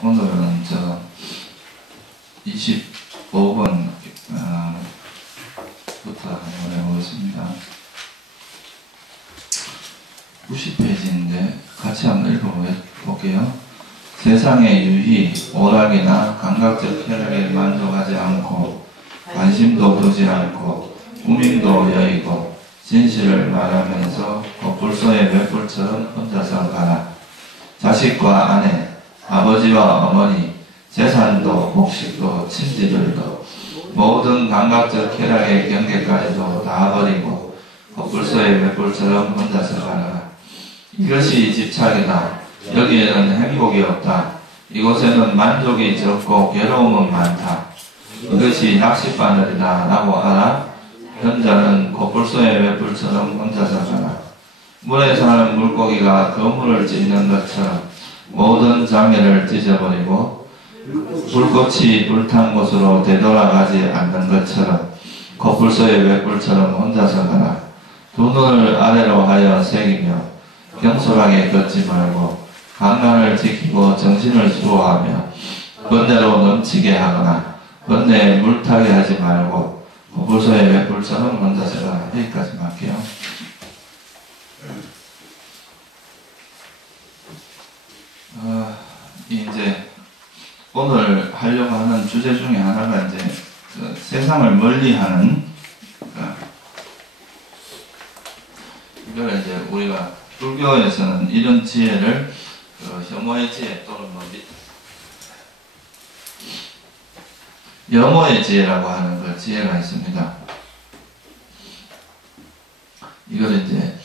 오늘은 25번 부터 한번 해보겠습니다. 90페이지인데 같이 한번 읽어볼게요. 세상의 유희, 오락이나 감각적 쾌락에 만족하지 않고 관심도 두지 않고 꾸밈도 여의고 진실을 말하면서 거풀소의 맷불처럼 혼자서 가라. 자식과 아내, 아버지와 어머니, 재산도 복식도 친지들도 모든 감각적 쾌락의 경계까지도 다 버리고 거풀소의 맷불처럼 혼자서 가라. 이것이 집착이다. 여기에는 행복이 없다. 이곳에는 만족이 적고 괴로움은 많다. 이것이 낚싯바늘이다. 라고 알아. 현자는 거풀소의 맷불처럼 혼자서 가라. 물에 사는 물고기가 그물을 찢는 것처럼 모든 장애를 찢어버리고 불꽃이 불탄 곳으로 되돌아가지 않는 것처럼 거풀소의 맷불처럼 혼자서 가라. 두 눈을 아래로 하여 새기며 경솔하게 걷지 말고 강란을 지키고 정신을 수호하며 번뇌로 넘치게 하거나 번뇌에 물타게 하지 말고 거풀소의 맷불처럼 혼자서 가라. 여기까지만 할게요. 이제 오늘 하려고 하는 주제 중에 하나가 이제 세상을 멀리하는 이걸 이제 우리가 불교에서는 이런 지혜를 혐오의 지혜 또는 염오의 지혜라고 하는 그 지혜가 있습니다. 이걸 이제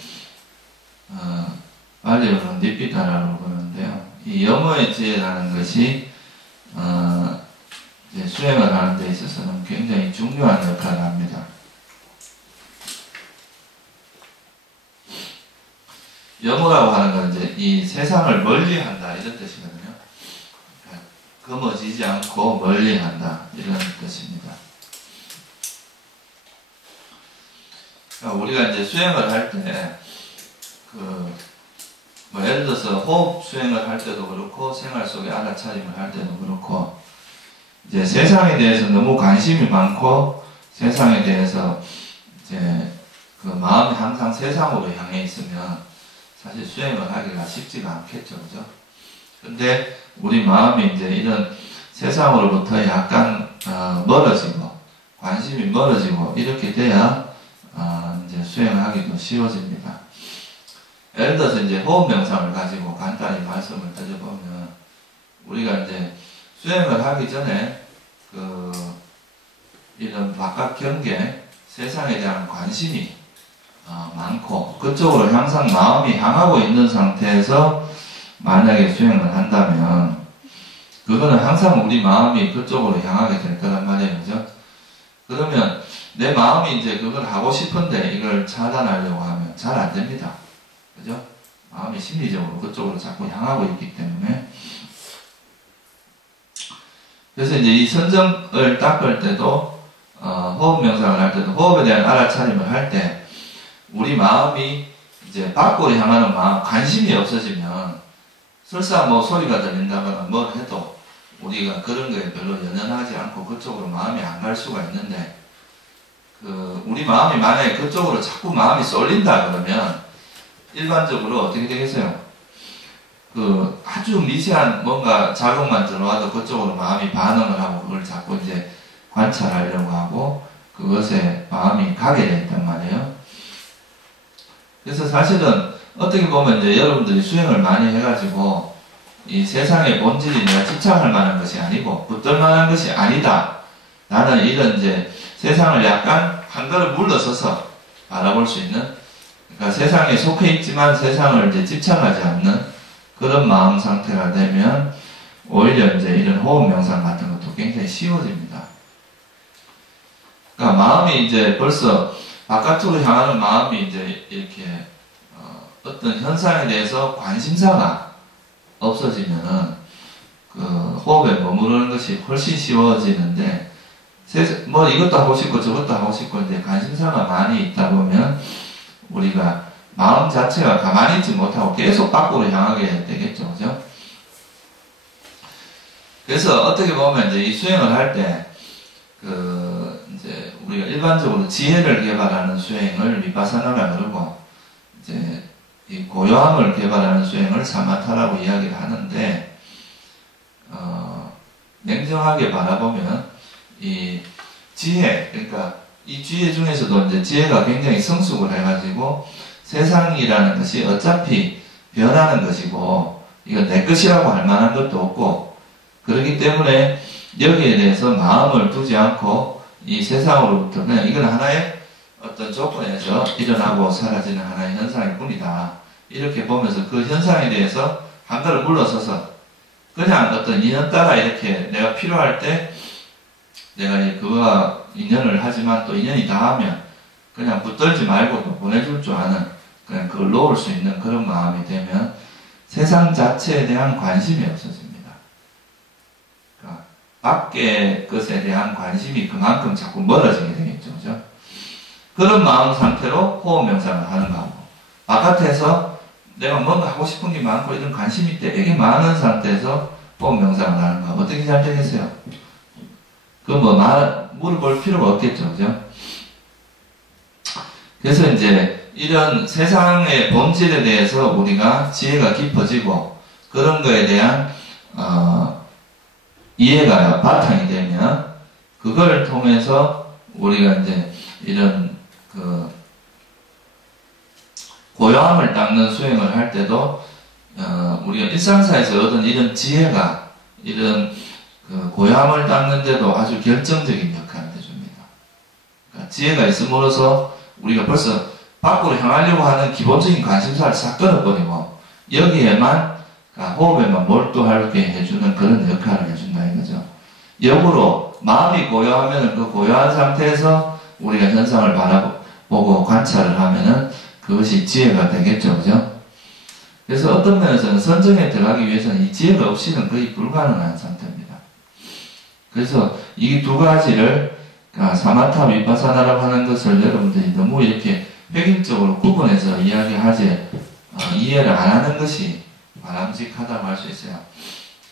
발리어로는 니피타라고 부르는데요. 이 염오의 지혜라는 것이 이제 수행을 하는 데 있어서는 굉장히 중요한 역할을 합니다. 염오라고 하는 건 이제 이 세상을 멀리한다 이런 뜻이거든요. 거머쥐지 않고 멀리한다 이런 뜻입니다. 그러니까 우리가 이제 수행을 할 때 예를 들어서 호흡 수행을 할 때도 그렇고 생활 속에 알아차림을 할 때도 그렇고 이제 세상에 대해서 너무 관심이 많고 세상에 대해서 이제 그 마음이 항상 세상으로 향해 있으면 사실 수행을 하기가 쉽지가 않겠죠, 그죠? 근데 우리 마음이 이제 이런 세상으로부터 약간 멀어지고 관심이 멀어지고 이렇게 돼야 이제 수행하기도 쉬워집니다. 예를 들어서 이제 호흡 명상을 가지고 간단히 말씀을 드려보면 우리가 이제 수행을 하기 전에 이런 바깥 경계, 세상에 대한 관심이 많고 그쪽으로 항상 마음이 향하고 있는 상태에서 만약에 수행을 한다면 그거는 항상 우리 마음이 그쪽으로 향하게 될 거란 말이에요. 그죠? 그러면 내 마음이 이제 그걸 하고 싶은데 이걸 차단하려고 하면 잘 안 됩니다. 그죠? 마음이 심리적으로 그쪽으로 자꾸 향하고 있기 때문에 그래서 이제 이 선정을 닦을 때도 호흡 명상을 할 때도 호흡에 대한 알아차림을 할 때 우리 마음이 이제 밖으로 향하는 마음 관심이 없어지면 설사 뭐 소리가 들린다거나 뭘 해도 우리가 그런 거에 별로 연연하지 않고 그쪽으로 마음이 안 갈 수가 있는데 우리 마음이 만약에 그쪽으로 자꾸 마음이 쏠린다 그러면 일반적으로 어떻게 되겠어요? 아주 미세한 뭔가 자극만 들어와도 그쪽으로 마음이 반응을 하고 그걸 자꾸 이제 관찰하려고 하고 그것에 마음이 가게 된단 말이에요. 그래서 사실은 어떻게 보면 이제 여러분들이 수행을 많이 해가지고 이 세상의 본질이 내가 집착할 만한 것이 아니고 붙들 만한 것이 아니다. 나는 이런 이제 세상을 약간 한 걸음 물러서서 바라볼 수 있는 그러니까 세상에 속해 있지만 세상을 이제 집착하지 않는 그런 마음 상태가 되면 오히려 이제 이런 호흡 명상 같은 것도 굉장히 쉬워집니다. 그러니까 마음이 이제 벌써 바깥으로 향하는 마음이 이제 이렇게 어떤 현상에 대해서 관심사가 없어지면은 호흡에 머무르는 것이 훨씬 쉬워지는데 뭐 이것도 하고 싶고 저것도 하고 싶고 이제 관심사가 많이 있다 보면 우리가 마음 자체가 가만히 있지 못하고 계속 밖으로 향하게 되겠죠. 그죠? 그래서 어떻게 보면 이제 이 수행을 할 때, 이제 우리가 일반적으로 지혜를 개발하는 수행을 미파사나라 그러고, 이제 이 고요함을 개발하는 수행을 사마타라고 이야기를 하는데, 냉정하게 바라보면, 이 지혜, 그러니까 이 지혜 중에서도 이제 지혜가 굉장히 성숙을 해가지고, 세상이라는 것이 어차피 변하는 것이고, 이건 내 것이라고 할 만한 것도 없고, 그렇기 때문에 여기에 대해서 마음을 두지 않고, 이 세상으로부터 그냥 이건 하나의 어떤 조건에서 일어나고 사라지는 하나의 현상일 뿐이다. 이렇게 보면서 그 현상에 대해서 한 걸음 물러서서 그냥 어떤 인연 따라 이렇게 내가 필요할 때 내가 그와 인연을 하지만 또 인연이 닿으면 그냥 붙들지 말고 또 보내줄 줄 아는 그냥 그걸 놓을 수 있는 그런 마음이 되면 세상 자체에 대한 관심이 없어집니다. 그러니까 밖의 것에 대한 관심이 그만큼 자꾸 멀어지게 되겠죠. 그죠? 그런 마음 상태로 호흡 명상을 하는 거고, 바깥에서 내가 뭔가 하고 싶은 게 많고 이런 관심이 되게 많은 상태에서 호흡 명상을 하는 거 어떻게 잘 되겠어요? 물어볼 필요가 없겠죠. 그죠? 그래서 이제 이런 세상의 본질에 대해서 우리가 지혜가 깊어지고 그런 거에 대한 이해가 바탕이 되면 그걸 통해서 우리가 이제 이런 고요함을 닦는 수행을 할 때도 우리가 일상사에서 얻은 이런 지혜가 이런 고요함을 닦는 데도 아주 결정적인 역할을 해줍니다. 그러니까 지혜가 있음으로써 우리가 벌써 밖으로 향하려고 하는 기본적인 관심사를 싹 끊어버리고 여기에만 호흡에만 몰두하게 해주는 그런 역할을 해준다 이거죠. 역으로 마음이 고요하면 그 고요한 상태에서 우리가 현상을 바라보고 관찰을 하면은 그것이 지혜가 되겠죠. 그죠? 그래서 어떤 면에서는 선정에 들어가기 위해서는 이 지혜가 없이는 거의 불가능한 상태입니다. 그래서 이 두 가지를 사마타 위파사나라고 하는 것을 여러분들이 너무 이렇게 획일적으로 구분해서 이해를 안 하는 것이 바람직하다고 할 수 있어요.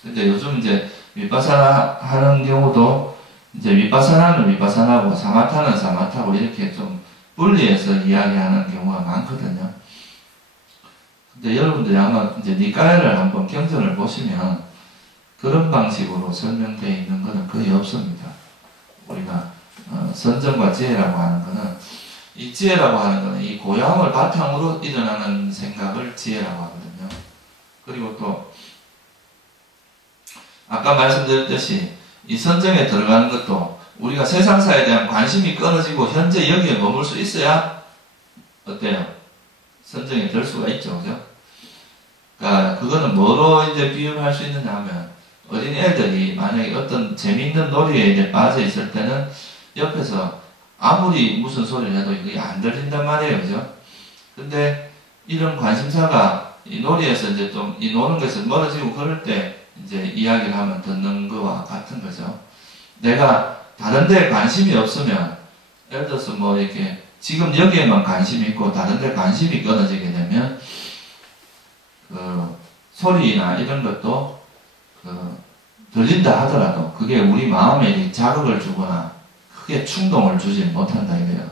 근데 요즘 이제 위파사나 하는 경우도 이제 위파사나는 위파사나고 사마타는 사마타고 이렇게 좀 분리해서 이야기하는 경우가 많거든요. 근데 여러분들이 아마 이제 니까야를 한번 경전을 보시면 그런 방식으로 설명되어 있는 것은 거의 없습니다. 우리가 선정과 지혜라고 하는 것은 이 지혜라고 하는 것은 이 고요함을 바탕으로 일어나는 생각을 지혜라고 하거든요. 그리고 또 아까 말씀드렸듯이 이 선정에 들어가는 것도 우리가 세상사에 대한 관심이 끊어지고 현재 여기에 머물 수 있어야 어때요? 선정에 들 수가 있죠. 그죠? 그러니까 그거는 뭐로 이제 비유를 할 수 있느냐 하면 어린 애들이 만약에 어떤 재미있는 놀이에 이제 빠져 있을 때는 옆에서 아무리 무슨 소리를 해도 이게 안 들린단 말이에요. 그죠? 근데 이런 관심사가 이 놀이에서 이제 좀 이 노는 것에서 멀어지고 그럴 때 이제 이야기를 하면 듣는 거와 같은 거죠. 내가 다른 데에 관심이 없으면 예를 들어서 뭐 이렇게 지금 여기에만 관심이 있고 다른 데 관심이 끊어지게 되면 소리나 이런 것도 들린다 하더라도 그게 우리 마음에 자극을 주거나 크게 충동을 주지 못한다 이거예요.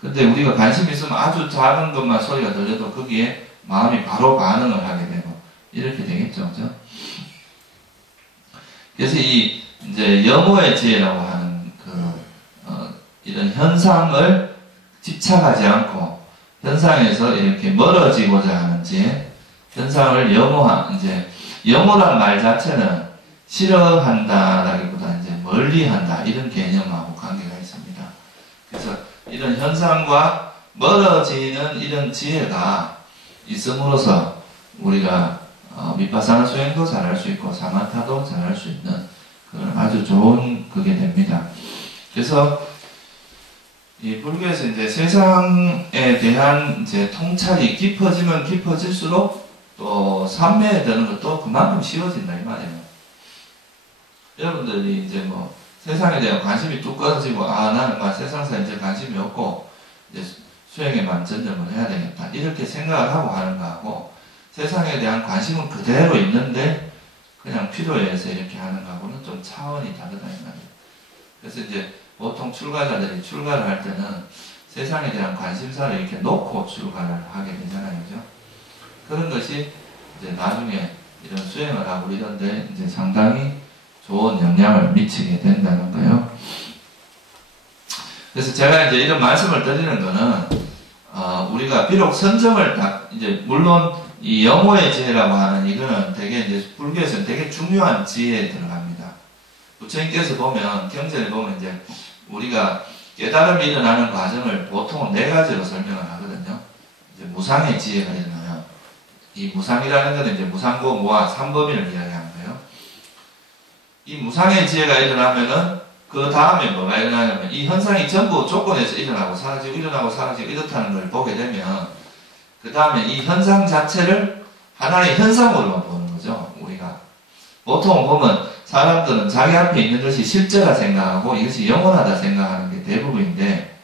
근데 우리가 관심이 있으면 아주 작은 것만 소리가 들려도 거기에 마음이 바로 반응을 하게 되고 이렇게 되겠죠. 그죠? 그래서 이제 영호의 지혜라고 하는 이런 현상을 집착하지 않고 현상에서 이렇게 멀어지고자 하는 지혜, 현상을 영호란 말 자체는 싫어한다라기보다 이제 멀리한다 이런 개념하고 관계가 있습니다. 그래서 이런 현상과 멀어지는 이런 지혜가 있음으로써 우리가 미파사나 수행도 잘할 수 있고 사마타도 잘할 수 있는 그런 아주 좋은 그게 됩니다. 그래서 이 불교에서 이제 세상에 대한 이제 통찰이 깊어지면 깊어질수록 또 삼매에 드는 것도 그만큼 쉬워진다 이 말이에요. 여러분들이 이제 뭐 세상에 대한 관심이 뚝 끊어지고 나는 세상사 이제 관심이 없고 이제 수행에만 전념을 해야 되겠다 이렇게 생각을 하고 하는 거하고 세상에 대한 관심은 그대로 있는데 그냥 필요에 의해서 이렇게 하는 거하고는 좀 차원이 다르다 이 말이에요. 그래서 이제 보통 출가자들이 출가를 할 때는 세상에 대한 관심사를 이렇게 놓고 출가를 하게 되잖아요. 그죠? 그런 것이 이제 나중에 이런 수행을 하고 이런데 이제 상당히 좋은 영향을 미치게 된다는 거예요. 그래서 제가 이제 이런 말씀을 드리는 거는, 우리가 비록 선정을 딱, 이제, 물론 이 영호의 지혜라고 하는 이거는 되게 이제 불교에서는 되게 중요한 지혜에 들어갑니다. 부처님께서 보면, 경전에 보면 이제 우리가 깨달음이 일어나는 과정을 보통 4가지로 설명을 하거든요. 이제 무상의 지혜가 일어나요. 이 무상이라는 것은 이제 무상고, 무아, 3범위를 이야기하는 거예요. 이 무상의 지혜가 일어나면은 그 다음에 뭐가 일어나냐면 이 현상이 전부 조건에서 일어나고 사라지고 일어나고 사라지고 이렇다는 걸 보게 되면 그 다음에 이 현상 자체를 하나의 현상으로만 보는 거죠. 우리가 보통 보면 사람들은 자기 앞에 있는 것이 실제라 생각하고 이것이 영원하다 생각하는 게 대부분인데,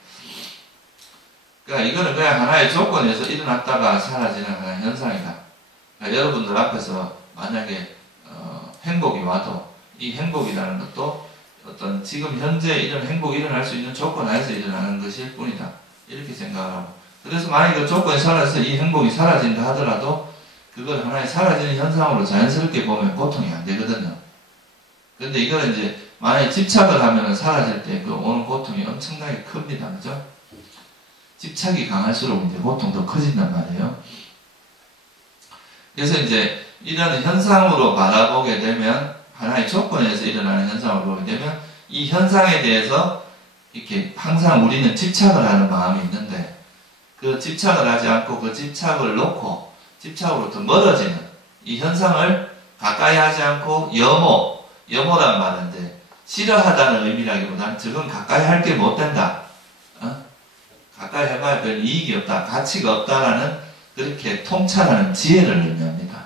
그러니까 이거는 그냥 하나의 조건에서 일어났다가 사라지는 하나의 현상이다. 그러니까 여러분들 앞에서 만약에 행복이 와도 이 행복이라는 것도 어떤 지금 현재 이런 행복이 일어날 수 있는 조건 하에서 일어나는 것일 뿐이다. 이렇게 생각을 하고. 그래서 만약에 그 조건이 사라져서 이 행복이 사라진다 하더라도 그걸 하나의 사라지는 현상으로 자연스럽게 보면 고통이 안 되거든요. 그런데 이걸 이제 만약에 집착을 하면 사라질 때 그 오는 고통이 엄청나게 큽니다. 그죠? 집착이 강할수록 이제 고통도 커진단 말이에요. 그래서 이제 이런 현상으로 바라보게 되면 하나의 조건에서 일어나는 현상을 보게 되면 이 현상에 대해서 이렇게 항상 우리는 집착을 하는 마음이 있는데 그 집착을 하지 않고 그 집착을 놓고 집착으로부터 멀어지는 이 현상을 가까이 하지 않고 염호란 말인데 싫어하다는 의미라기보다는 저건 가까이 할 게 못 된다. 가까이 해봐야 별 이익이 없다. 가치가 없다라는 그렇게 통찰하는 지혜를 의미합니다.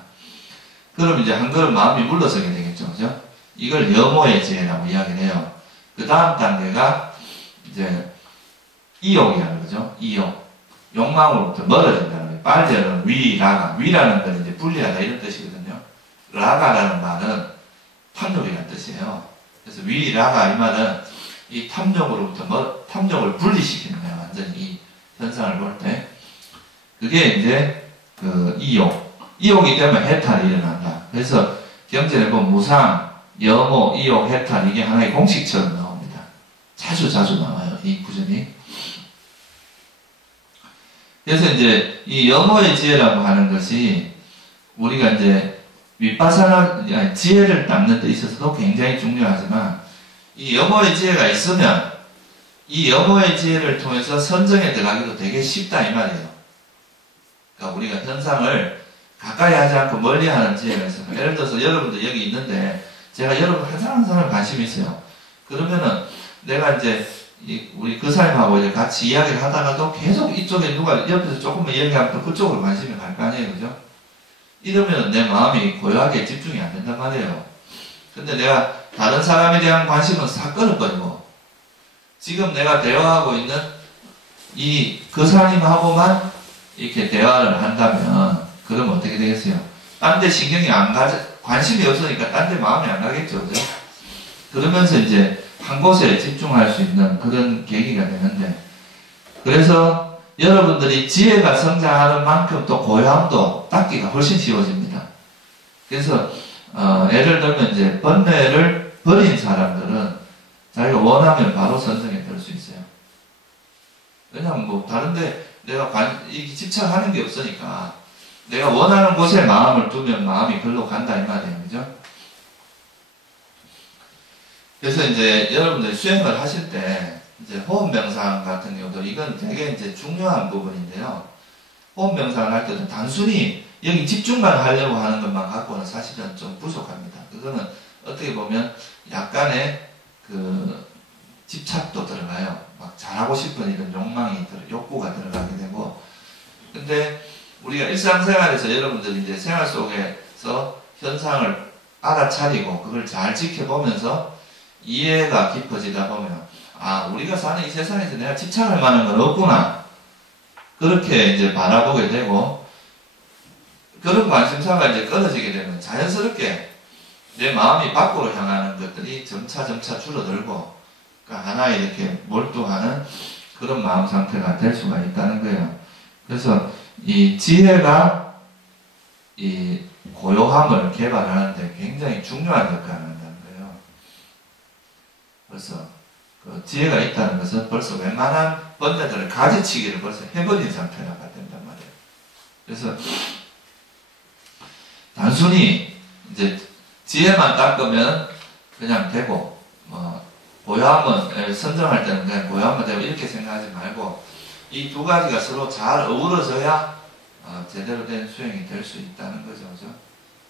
그럼 이제 한 걸음 마음이 물러서게 되겠죠. 그죠? 이걸 염호의 지혜라고 이야기를 해요. 그 다음 단계가 이제 이욕이라는 거죠. 이욕. 욕망으로부터 멀어진다는 거예요. 빨리는 위라가. 위라는 건 이제 분리하다 이런 뜻이거든요. 라가라는 말은 탐욕이라는 뜻이에요. 그래서 위라가 이 말은 이 탐욕으로부터 탐욕을 분리시키는 거예요. 완전히 이 현상을 볼 때. 그게 이제 그 이욕. 이욕이 되면 해탈이 일어난다. 그래서 경전에 보면 무상, 염호, 이욕, 해탈 이게 하나의 공식처럼 나옵니다. 자주 나와요. 이 구절이. 그래서 이제 이 염호의 지혜라고 하는 것이 우리가 이제 윗바사나 지혜를 닦는 데 있어서도 굉장히 중요하지만 이 염호의 지혜가 있으면 이 염호의 지혜를 통해서 선정에 들어가기도 되게 쉽다 이 말이에요. 그러니까 우리가 현상을 가까이 하지 않고 멀리 하는 지혜가 있습니다. 예를 들어서 여러분들 여기 있는데 제가 여러분 한 사람 관심이 있어요. 그러면은 내가 이제 우리 그 사람하고 이제 같이 이야기를 하다가도 계속 이쪽에 누가 옆에서 조금만 이야기하면 또 그쪽으로 관심이 갈 거 아니에요. 그죠? 이러면 내 마음이 고요하게 집중이 안 된단 말이에요. 근데 내가 다른 사람에 대한 관심은 싹 끊어버리고 지금 내가 대화하고 있는 그 사람하고만 이렇게 대화를 한다면 그러면 어떻게 되겠어요? 딴 데 신경이 관심이 없으니까 딴 데 마음이 안 가겠죠. 그죠? 그러면서 이제 한 곳에 집중할 수 있는 그런 계기가 되는데, 그래서 여러분들이 지혜가 성장하는 만큼 또 고요함도 닦기가 훨씬 쉬워집니다. 그래서, 예를 들면 이제 번뇌를 버린 사람들은 자기가 원하면 바로 선정에 들 수 있어요. 왜냐면 뭐 다른데 내가 집착하는 게 없으니까 내가 원하는 곳에 마음을 두면 마음이 글로 간다 이 말이에요. 그죠? 그래서 이제 여러분들이 수행을 하실 때 이제 호흡 명상 같은 경우도 이건 되게 이제 중요한 부분인데요. 호흡 명상을 할 때도 단순히 여기 집중만 하려고 하는 것만 갖고는 사실은 좀 부족합니다. 그거는 어떻게 보면 약간의 그 집착도 들어가요. 막 잘하고 싶은 이런 욕구가 들어가게 되고. 근데 우리가 일상생활에서 여러분들이 이제 생활 속에서 현상을 알아차리고 그걸 잘 지켜보면서 이해가 깊어지다 보면 우리가 사는 이 세상에서 내가 집착할 만한 건 없구나. 그렇게 이제 바라보게 되고 그런 관심사가 이제 끊어지게 되면 자연스럽게 내 마음이 밖으로 향하는 것들이 점차 줄어들고, 그러니까 하나에 이렇게 몰두하는 그런 마음 상태가 될 수가 있다는 거예요. 그래서 이 지혜가 이 고요함을 개발하는데 굉장히 중요한 역할을 한다는 거예요. 그래서 그 지혜가 있다는 것은 벌써 웬만한 번뇌들을 가지치기를 벌써 해버린 상태가 된단 말이에요. 그래서 단순히 이제 지혜만 닦으면 그냥 되고, 고요함은 선정할 때는 그냥 고요함은 되고 이렇게 생각하지 말고 이 두 가지가 서로 잘 어우러져야 제대로 된 수행이 될 수 있다는 거죠. 그죠?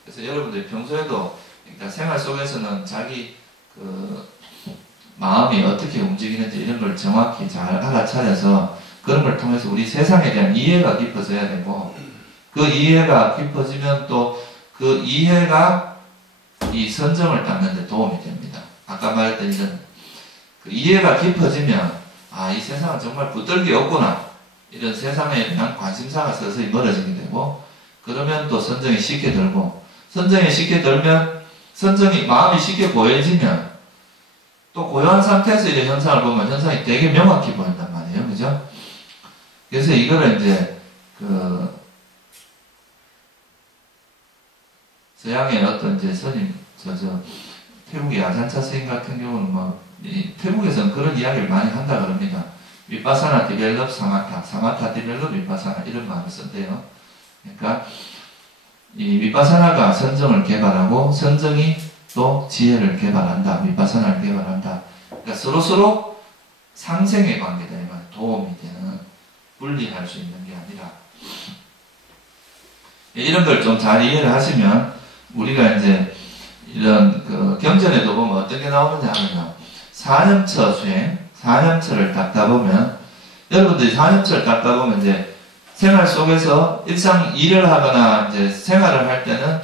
그래서 여러분들이 평소에도 그러니까 생활 속에서는 자기 그 마음이 어떻게 움직이는지 이런 걸 정확히 잘 알아차려서 그런 걸 통해서 우리 세상에 대한 이해가 깊어져야 되고, 그 이해가 깊어지면 또 그 이해가 이 선정을 닦는 데 도움이 됩니다. 아까 말했던 이런 그 이해가 깊어지면 이 세상은 정말 붙들기 없구나, 이런 세상에 대한 관심사가 서서히 멀어지게 되고, 그러면 또 선정이 쉽게 들고, 선정이 쉽게 들면 마음이 쉽게 고요해지면 또 고요한 상태에서 이런 현상을 보면 현상이 되게 명확히 보인단 말이에요. 그죠? 그래서 이거를 이제 서양의 어떤 이제 스님, 태국의 아잔차 스님 같은 경우는 태국에서는 그런 이야기를 많이 한다 그럽니다. 위파사나 디벨롭 사마타 디벨롭 위파사나 이런 말을 쓴대요. 그러니까 이 위파사나가 선정을 개발하고 선정이 또 지혜를 개발한다. 위파사나를 개발한다. 그러니까 서로 상생의 관계다. 이 말, 도움이 되는, 분리할 수 있는 게 아니라, 이런 걸 좀 잘 이해를 하시면 우리가 이제 이런 그 경전에도 보면 어떤 게 나오느냐 하면요, 4년처 수행, 4년처를 닦다 보면, 여러분들이 4년처를 닦다 보면 이제 생활 속에서 일상 일을 하거나 이제 생활을 할 때는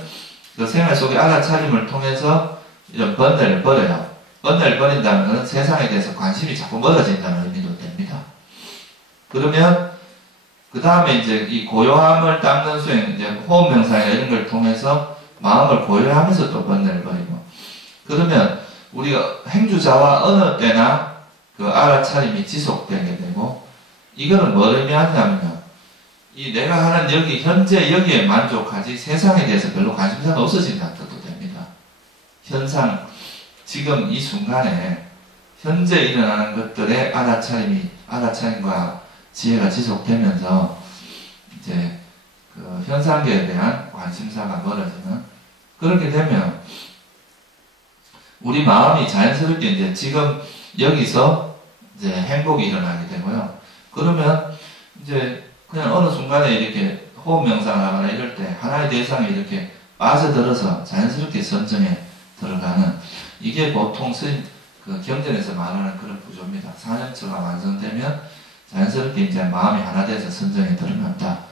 그 생활 속의 알아차림을 통해서 이런 번뇌를 버려요. 번뇌를 버린다는 것은 세상에 대해서 관심이 자꾸 멀어진다는 의미도 됩니다. 그러면 그 다음에 이제 이 고요함을 닦는 수행, 이제 호흡 명상이나 이런 걸 통해서 마음을 고요하면서 또 번뇌를 버리고, 그러면 우리가 행주자와 어느 때나 그 알아차림이 지속되게 되고, 이거는 뭘 의미하냐면요, 이 내가 하는 여기 현재 여기에 만족하지 세상에 대해서 별로 관심사가 없어진다는 뜻도 됩니다. 현상, 지금 이 순간에 현재 일어나는 것들의 알아차림과 지혜가 지속되면서 이제 그 현상계에 대한 관심사가 멀어지는, 그렇게 되면 우리 마음이 자연스럽게 이제 지금 여기서 이제 행복이 일어나게 되고요. 그러면 이제 그냥 어느 순간에 이렇게 호흡 명상을 하거나 이럴 때 하나의 대상에 이렇게 빠져들어서 자연스럽게 선정에 들어가는, 이게 보통 그 경전에서 말하는 그런 구조입니다. 4년처가 완성되면 자연스럽게 이제 마음이 하나 돼서 선정에 들어간다.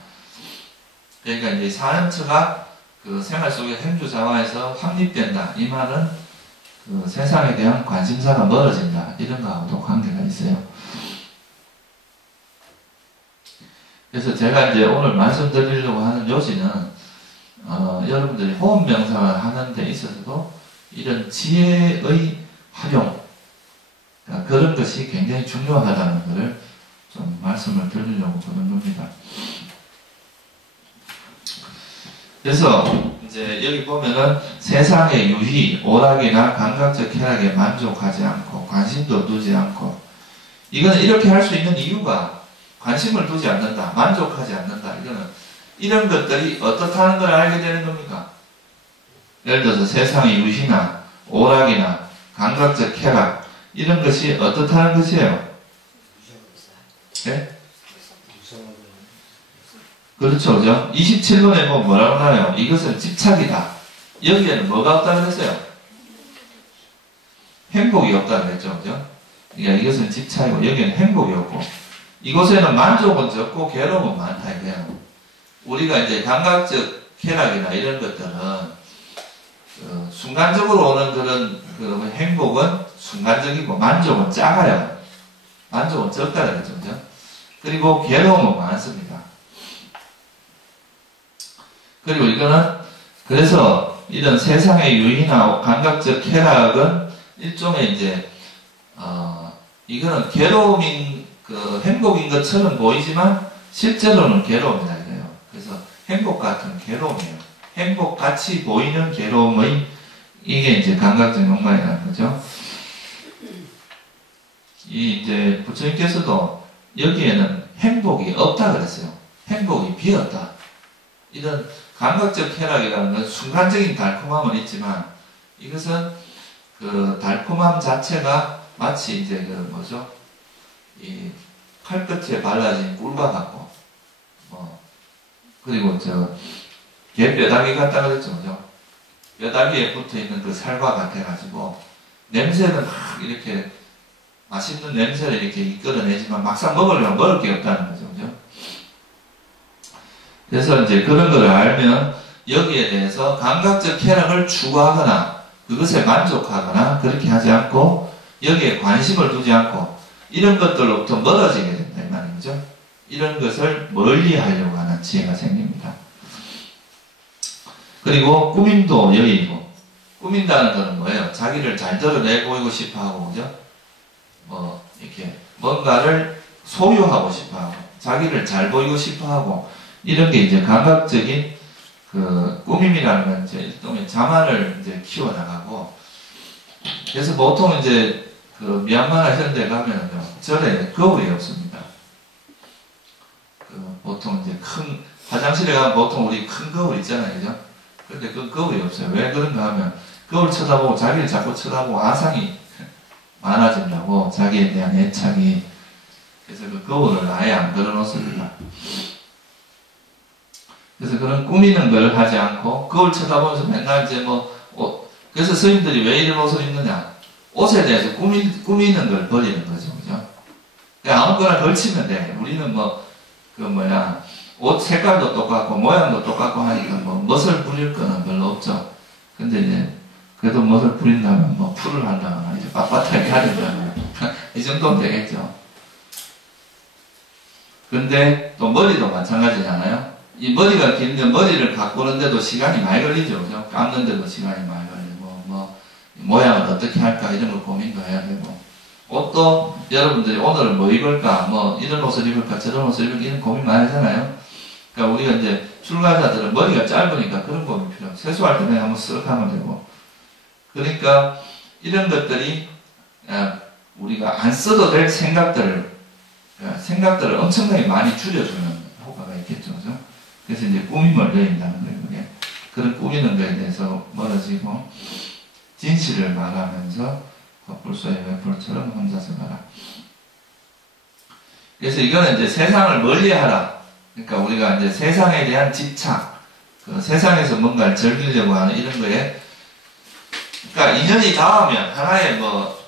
그러니까 이제 4년처가 그 생활 속의 행주자화에서 확립된다. 이 말은 그 세상에 대한 관심사가 멀어진다. 이런 거하고도 관계가 있어요. 그래서 제가 이제 오늘 말씀드리려고 하는 요지는, 여러분들이 호흡 명상을 하는 데 있어서도 이런 지혜의 활용, 그러니까 그런 것이 굉장히 중요하다는 것을 좀 말씀을 드리려고 그런 겁니다. 그래서 이제 여기 보면은 세상의 유희, 오락이나 감각적 쾌락에 만족하지 않고 관심도 두지 않고, 이거는 이렇게 할 수 있는 이유가 관심을 두지 않는다, 만족하지 않는다. 이거는 이런 것들이 어떻다는 걸 알게 되는 겁니까? 예를 들어서 세상의 유희나 오락이나 감각적 쾌락, 이런 것이 어떻다는 것이에요? 네? 그렇죠, 그죠? 27번에 보면 뭐라고 나와요? 이것은 집착이다. 여기에는 뭐가 없다고 그랬어요? 행복이 없다고 그랬죠, 그죠? 그러니까 이것은 집착이고 여기에는 행복이 없고, 이곳에는 만족은 적고 괴로움은 많다 이거예요. 우리가 이제 감각적 쾌락이나 이런 것들은 순간적으로 오는 그런 그 행복은 순간적이고 만족은 작아요. 만족은 적다 그랬죠, 그죠? 그리고 괴로움은 많습니다. 그리고 이거는 그래서 이런 세상의 유의나 감각적 쾌락은 일종의 이제 이거는 괴로움인 행복인 것처럼 보이지만 실제로는 괴로움이다 이거예요. 그래서 행복 같은 괴로움이에요. 행복 같이 보이는 괴로움의 이게 이제 감각적 욕망이라는 거죠. 이제 부처님께서도 여기에는 행복이 없다 그랬어요. 행복이 비었다. 이런 감각적 쾌락이라는 건 순간적인 달콤함은 있지만 이것은 그 달콤함 자체가 마치 이제 이 칼끝에 발라진 꿀과 같고 그리고 개 뼈다귀 같다 그랬죠, 그죠? 뼈다귀에 붙어 있는 그 살과 같아가지고 냄새는 막 이렇게 맛있는 냄새를 이렇게 이끌어내지만 막상 먹으려면 먹을 게 없다는 거죠, 그죠? 그래서 이제 그런 걸 알면 여기에 대해서 감각적 쾌락을 추구하거나 그것에 만족하거나 그렇게 하지 않고 여기에 관심을 두지 않고 이런 것들로부터 멀어지게 된다 이 말이죠. 이런 것을 멀리 하려고 하는 지혜가 생깁니다. 그리고 꾸밈도 여기고 꾸민다는 것은 뭐예요? 자기를 잘 드러내 보이고 싶어하고 그죠? 이렇게 뭔가를 소유하고 싶어하고 자기를 잘 보이고 싶어하고 이런 게 이제 감각적인 그 꾸밈이라는 건 이제 일종의 자만을 이제 키워나가고 그래서 보통 이제 그 미얀마나 현대 가면은요 절에 거울이 없습니다. 보통 이제 큰 화장실에 가면 보통 우리 큰 거울 있잖아요, 그죠? 근데 그 거울이 없어요. 왜 그런가 하면 거울 쳐다보고 자기를 자꾸 쳐다보고 아상이 많아진다고 자기에 대한 애착이 그래서 그 거울을 아예 안 걸어놓습니다. 그래서 그런 꾸미는 걸 하지 않고 거울 쳐다보면서 맨날 이제 그래서 스님들이 왜 이런 옷을 입느냐 옷에 대해서 꾸미는 걸 버리는 거죠, 그죠? 그냥 아무거나 걸치면 돼. 우리는 옷 색깔도 똑같고 모양도 똑같고 하니까 멋을 부릴 거는 별로 없죠. 근데 이제 그래도 멋을 부린다면 풀을 한다거나 이제 빳빳하게 하려면 이 정도는 되겠죠. 근데 또 머리도 마찬가지잖아요. 이 머리가 길면 머리를 가꾸는데도 시간이 많이 걸리죠, 그죠? 감는데도 시간이 많이 걸리고 모양을 어떻게 할까 이런 걸 고민도 해야 되고 옷도 여러분들이 오늘은 뭐 입을까 이런 옷을 입을까 저런 옷을 입을까 이런 고민 많이 하잖아요. 그러니까 우리가 이제 출가자들은 머리가 짧으니까 그런 고민 필요 없어요. 세수할 때 그냥 한번 쓱 하면 되고 그러니까 이런 것들이 우리가 안 써도 될 생각들을 엄청나게 많이 줄여주는 효과가 있겠죠, 그죠? 그래서 이제 꾸밈을 내린다는 거예요, 그게. 그런 꾸미는 거에 대해서 멀어지고 진실을 말하면서 불소의 횃불처럼 혼자서 가라. 그래서 이거는 이제 세상을 멀리하라. 그러니까 우리가 이제 세상에 대한 집착, 그 세상에서 뭔가를 즐기려고 하는 이런 거에, 그러니까 인연이 닿으면 하나의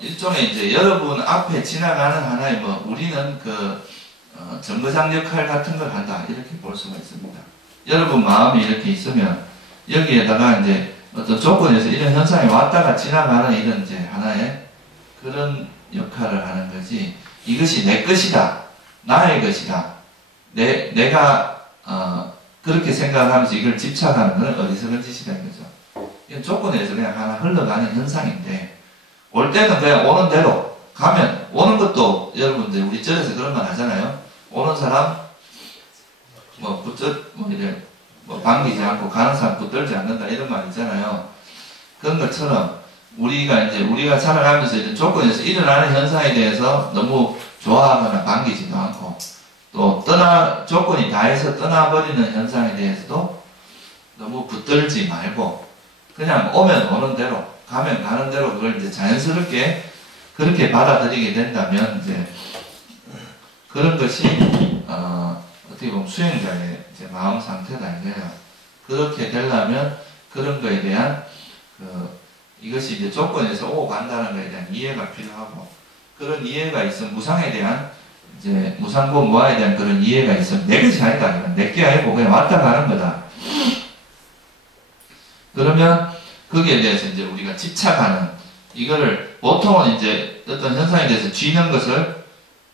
일종의 이제 여러분 앞에 지나가는 하나의 우리는 정거장 역할 같은 걸 한다 이렇게 볼 수가 있습니다. 여러분 마음이 이렇게 있으면 여기에다가 이제 어떤 조건에서 이런 현상이 왔다가 지나가는 이런 이제 하나의 그런 역할을 하는 거지. 이것이 내 것이다. 나의 것이다. 내가, 그렇게 생각하면서 이걸 집착하는 것은 어리석은 짓이다. 이거죠. 이건 조건에서 그냥 하나 흘러가는 현상인데, 올 때는 그냥 오는 대로 가면, 오는 것도 여러분들 우리 절에서 그런 말 하잖아요. 오는 사람, 반기지 않고 가는 사람 붙들지 않는다. 이런 말 있잖아요. 그런 것처럼, 우리가 살아가면서 이런 조건에서 일어나는 현상에 대해서 너무 좋아하거나 반기지도 않고, 또 조건이 다해서 떠나버리는 현상에 대해서도 너무 붙들지 말고, 그냥 오면 오는 대로, 가면 가는 대로 그걸 이제 자연스럽게 그렇게 받아들이게 된다면, 이제, 그런 것이, 어떻게 보면 수행자의 이제 마음 상태다, 이거예요. 그렇게 되려면 그런 거에 대한, 이것이 이제 조건에서 오고 간다는 것에 대한 이해가 필요하고, 그런 이해가 있으면 무상에 대한, 이제 무상고 무아에 대한 그런 이해가 있으면 내 것이 아니다. 내게 아니고 그냥 왔다 가는 거다. 그러면 거기에 대해서 이제 우리가 집착하는, 이거를 보통은 이제 어떤 현상에 대해서 쥐는 것을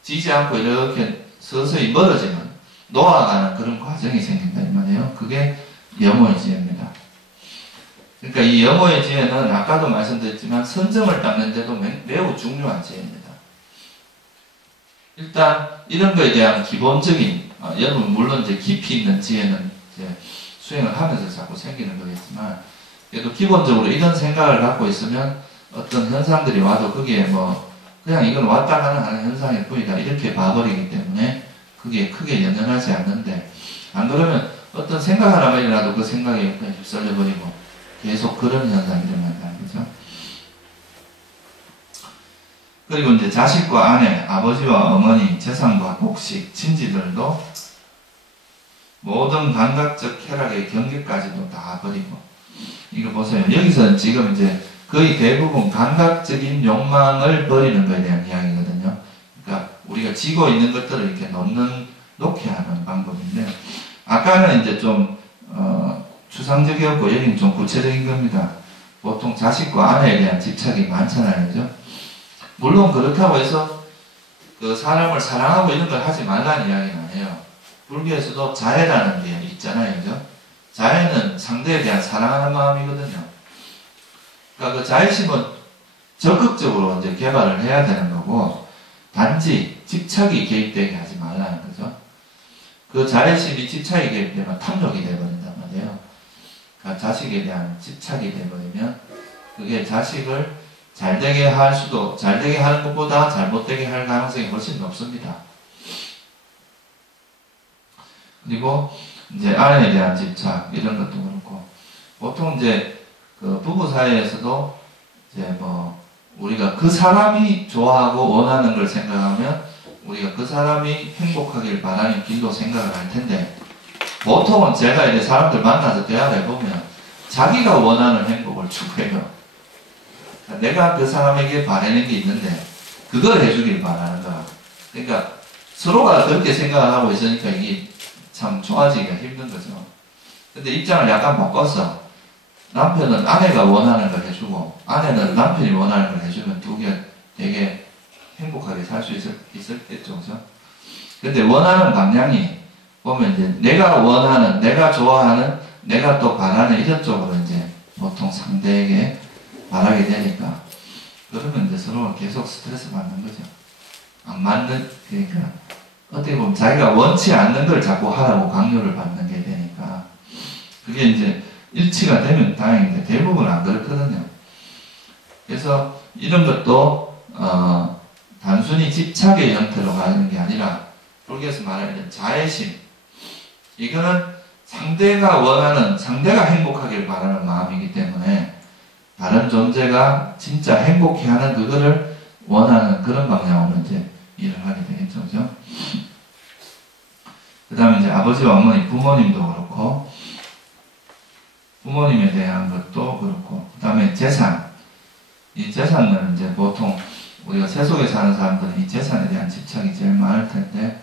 쥐지 않고 이렇게 서서히 멀어지는, 놓아가는 그런 과정이 생긴다 이 말이에요. 그게 염호의 지혜입니다. 그러니까 이 영어의 지혜는 아까도 말씀드렸지만 선정을 닦는데도 매우 중요한 지혜입니다. 일단 이런 거에 대한 기본적인 여러분 물론 이제 깊이 있는 지혜는 이제 수행을 하면서 자꾸 생기는 거겠지만 그래도 기본적으로 이런 생각을 갖고 있으면 어떤 현상들이 와도 거기에 뭐 그냥 이건 왔다 가는 하는 현상일 뿐이다 이렇게 봐버리기 때문에 그게 크게 연연하지 않는데 안 그러면 어떤 생각 하나만 일어나도 그 생각에 그냥 휩쓸려버리고 계속 그런 현상이 일어난다는 거죠. 그리고 이제 자식과 아내, 아버지와 어머니, 재산과 곡식, 친지들도 모든 감각적 쾌락의 경계까지도 다 버리고 이거 보세요. 여기서 지금 이제 거의 대부분 감각적인 욕망을 버리는 것에 대한 이야기거든요. 그러니까 우리가 쥐고 있는 것들을 이렇게 놓게 하는 방법인데 아까는 이제 좀 추상적이었고 여기는 좀 구체적인 겁니다. 보통 자식과 아내에 대한 집착이 많잖아요. 그죠? 물론 그렇다고 해서 그 사람을 사랑하고 이런 걸 하지 말라는 이야기는 아니에요. 불교에서도 자애라는 게 있잖아요. 그죠? 자애는 상대에 대한 사랑하는 마음이거든요. 그러니까 그 자애심은 적극적으로 이제 개발을 해야 되는 거고 단지 집착이 개입되게 하지 말라는 거죠. 그 자애심이 집착이 개입되면 탐욕이 되어버린단 말이에요. 그러니까 자식에 대한 집착이 되어버리면 그게 자식을 잘되게 하는 것보다 잘못되게 할 가능성이 훨씬 높습니다. 그리고 이제 아내에 대한 집착 이런 것도 그렇고 보통 이제 그 부부 사이에서도 이제 뭐 우리가 그 사람이 좋아하고 원하는 걸 생각하면 우리가 그 사람이 행복하길 바라는 길로 생각을 할 텐데 보통은 제가 이제 사람들 만나서 대화를 해보면 자기가 원하는 행복을 추구해요. 내가 그 사람에게 바라는 게 있는데 그걸 해주길 바라는 거야. 그러니까 서로가 그렇게 생각을 하고 있으니까 이게 참 좋아지기가 힘든 거죠. 근데 입장을 약간 바꿔서 남편은 아내가 원하는 걸 해주고 아내는 남편이 원하는 걸 해주면 두 개 되게 행복하게 살 수 있었겠죠. 그죠? 근데 원하는 방향이 보면 이제 내가 원하는, 내가 좋아하는, 내가 또 바라는 이런 쪽으로 이제 보통 상대에게 말하게 되니까 그러면 이제 서로 계속 스트레스 받는 거죠. 안 맞는, 그러니까 어떻게 보면 자기가 원치 않는 걸 자꾸 하라고 강요를 받는 게 되니까 그게 이제 일치가 되면 다행인데 대부분 안 그렇거든요. 그래서 이런 것도 단순히 집착의 형태로 가는 게 아니라 불교에서 말하는 자애심 이거는 상대가 원하는, 상대가 행복하길 바라는 마음이기 때문에 다른 존재가 진짜 행복해하는 그거를 원하는 그런 방향으로 이제 일을 하게 되겠죠. 그죠? 그 다음에 이제 아버지와 어머니, 부모님도 그렇고, 부모님에 대한 것도 그렇고, 그 다음에 재산. 이 재산은 이제 보통 우리가 세속에 사는 사람들은 이 재산에 대한 집착이 제일 많을 텐데,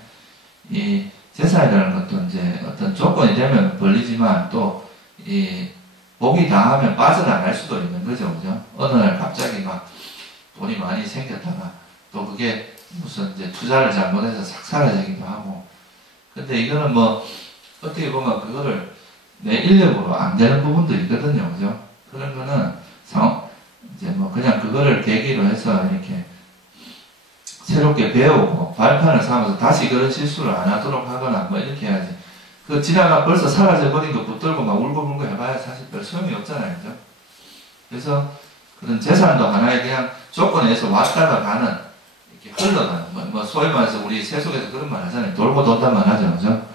이 재산이라는 것도 이제 어떤 조건이 되면 벌리지만 또 이 복이 당하면 빠져나갈 수도 있는 거죠. 그죠? 어느 날 갑자기 막 돈이 많이 생겼다가 또 그게 무슨 이제 투자를 잘못해서 싹 사라지기도 하고. 근데 이거는 뭐 어떻게 보면 그거를 내 인력으로 안 되는 부분도 있거든요. 그죠? 그런 거는 이제 뭐 그냥 그거를 계기로 해서 이렇게 새롭게 배우고 발판을 삼아서 다시 그런 실수를 안 하도록 하거나 뭐 이렇게 해야지. 그 지나가 벌써 사라져버린 거 붙들고 막 울고불고 해봐야 사실 별 소용이 없잖아요. 그죠? 그래서 그런 재산도 하나의 그냥 조건에서 왔다가 가는 이렇게 흘러가는 뭐 소위 말해서 우리 세속에서 그런 말 하잖아요. 돌고 돈단 말 하죠. 그죠?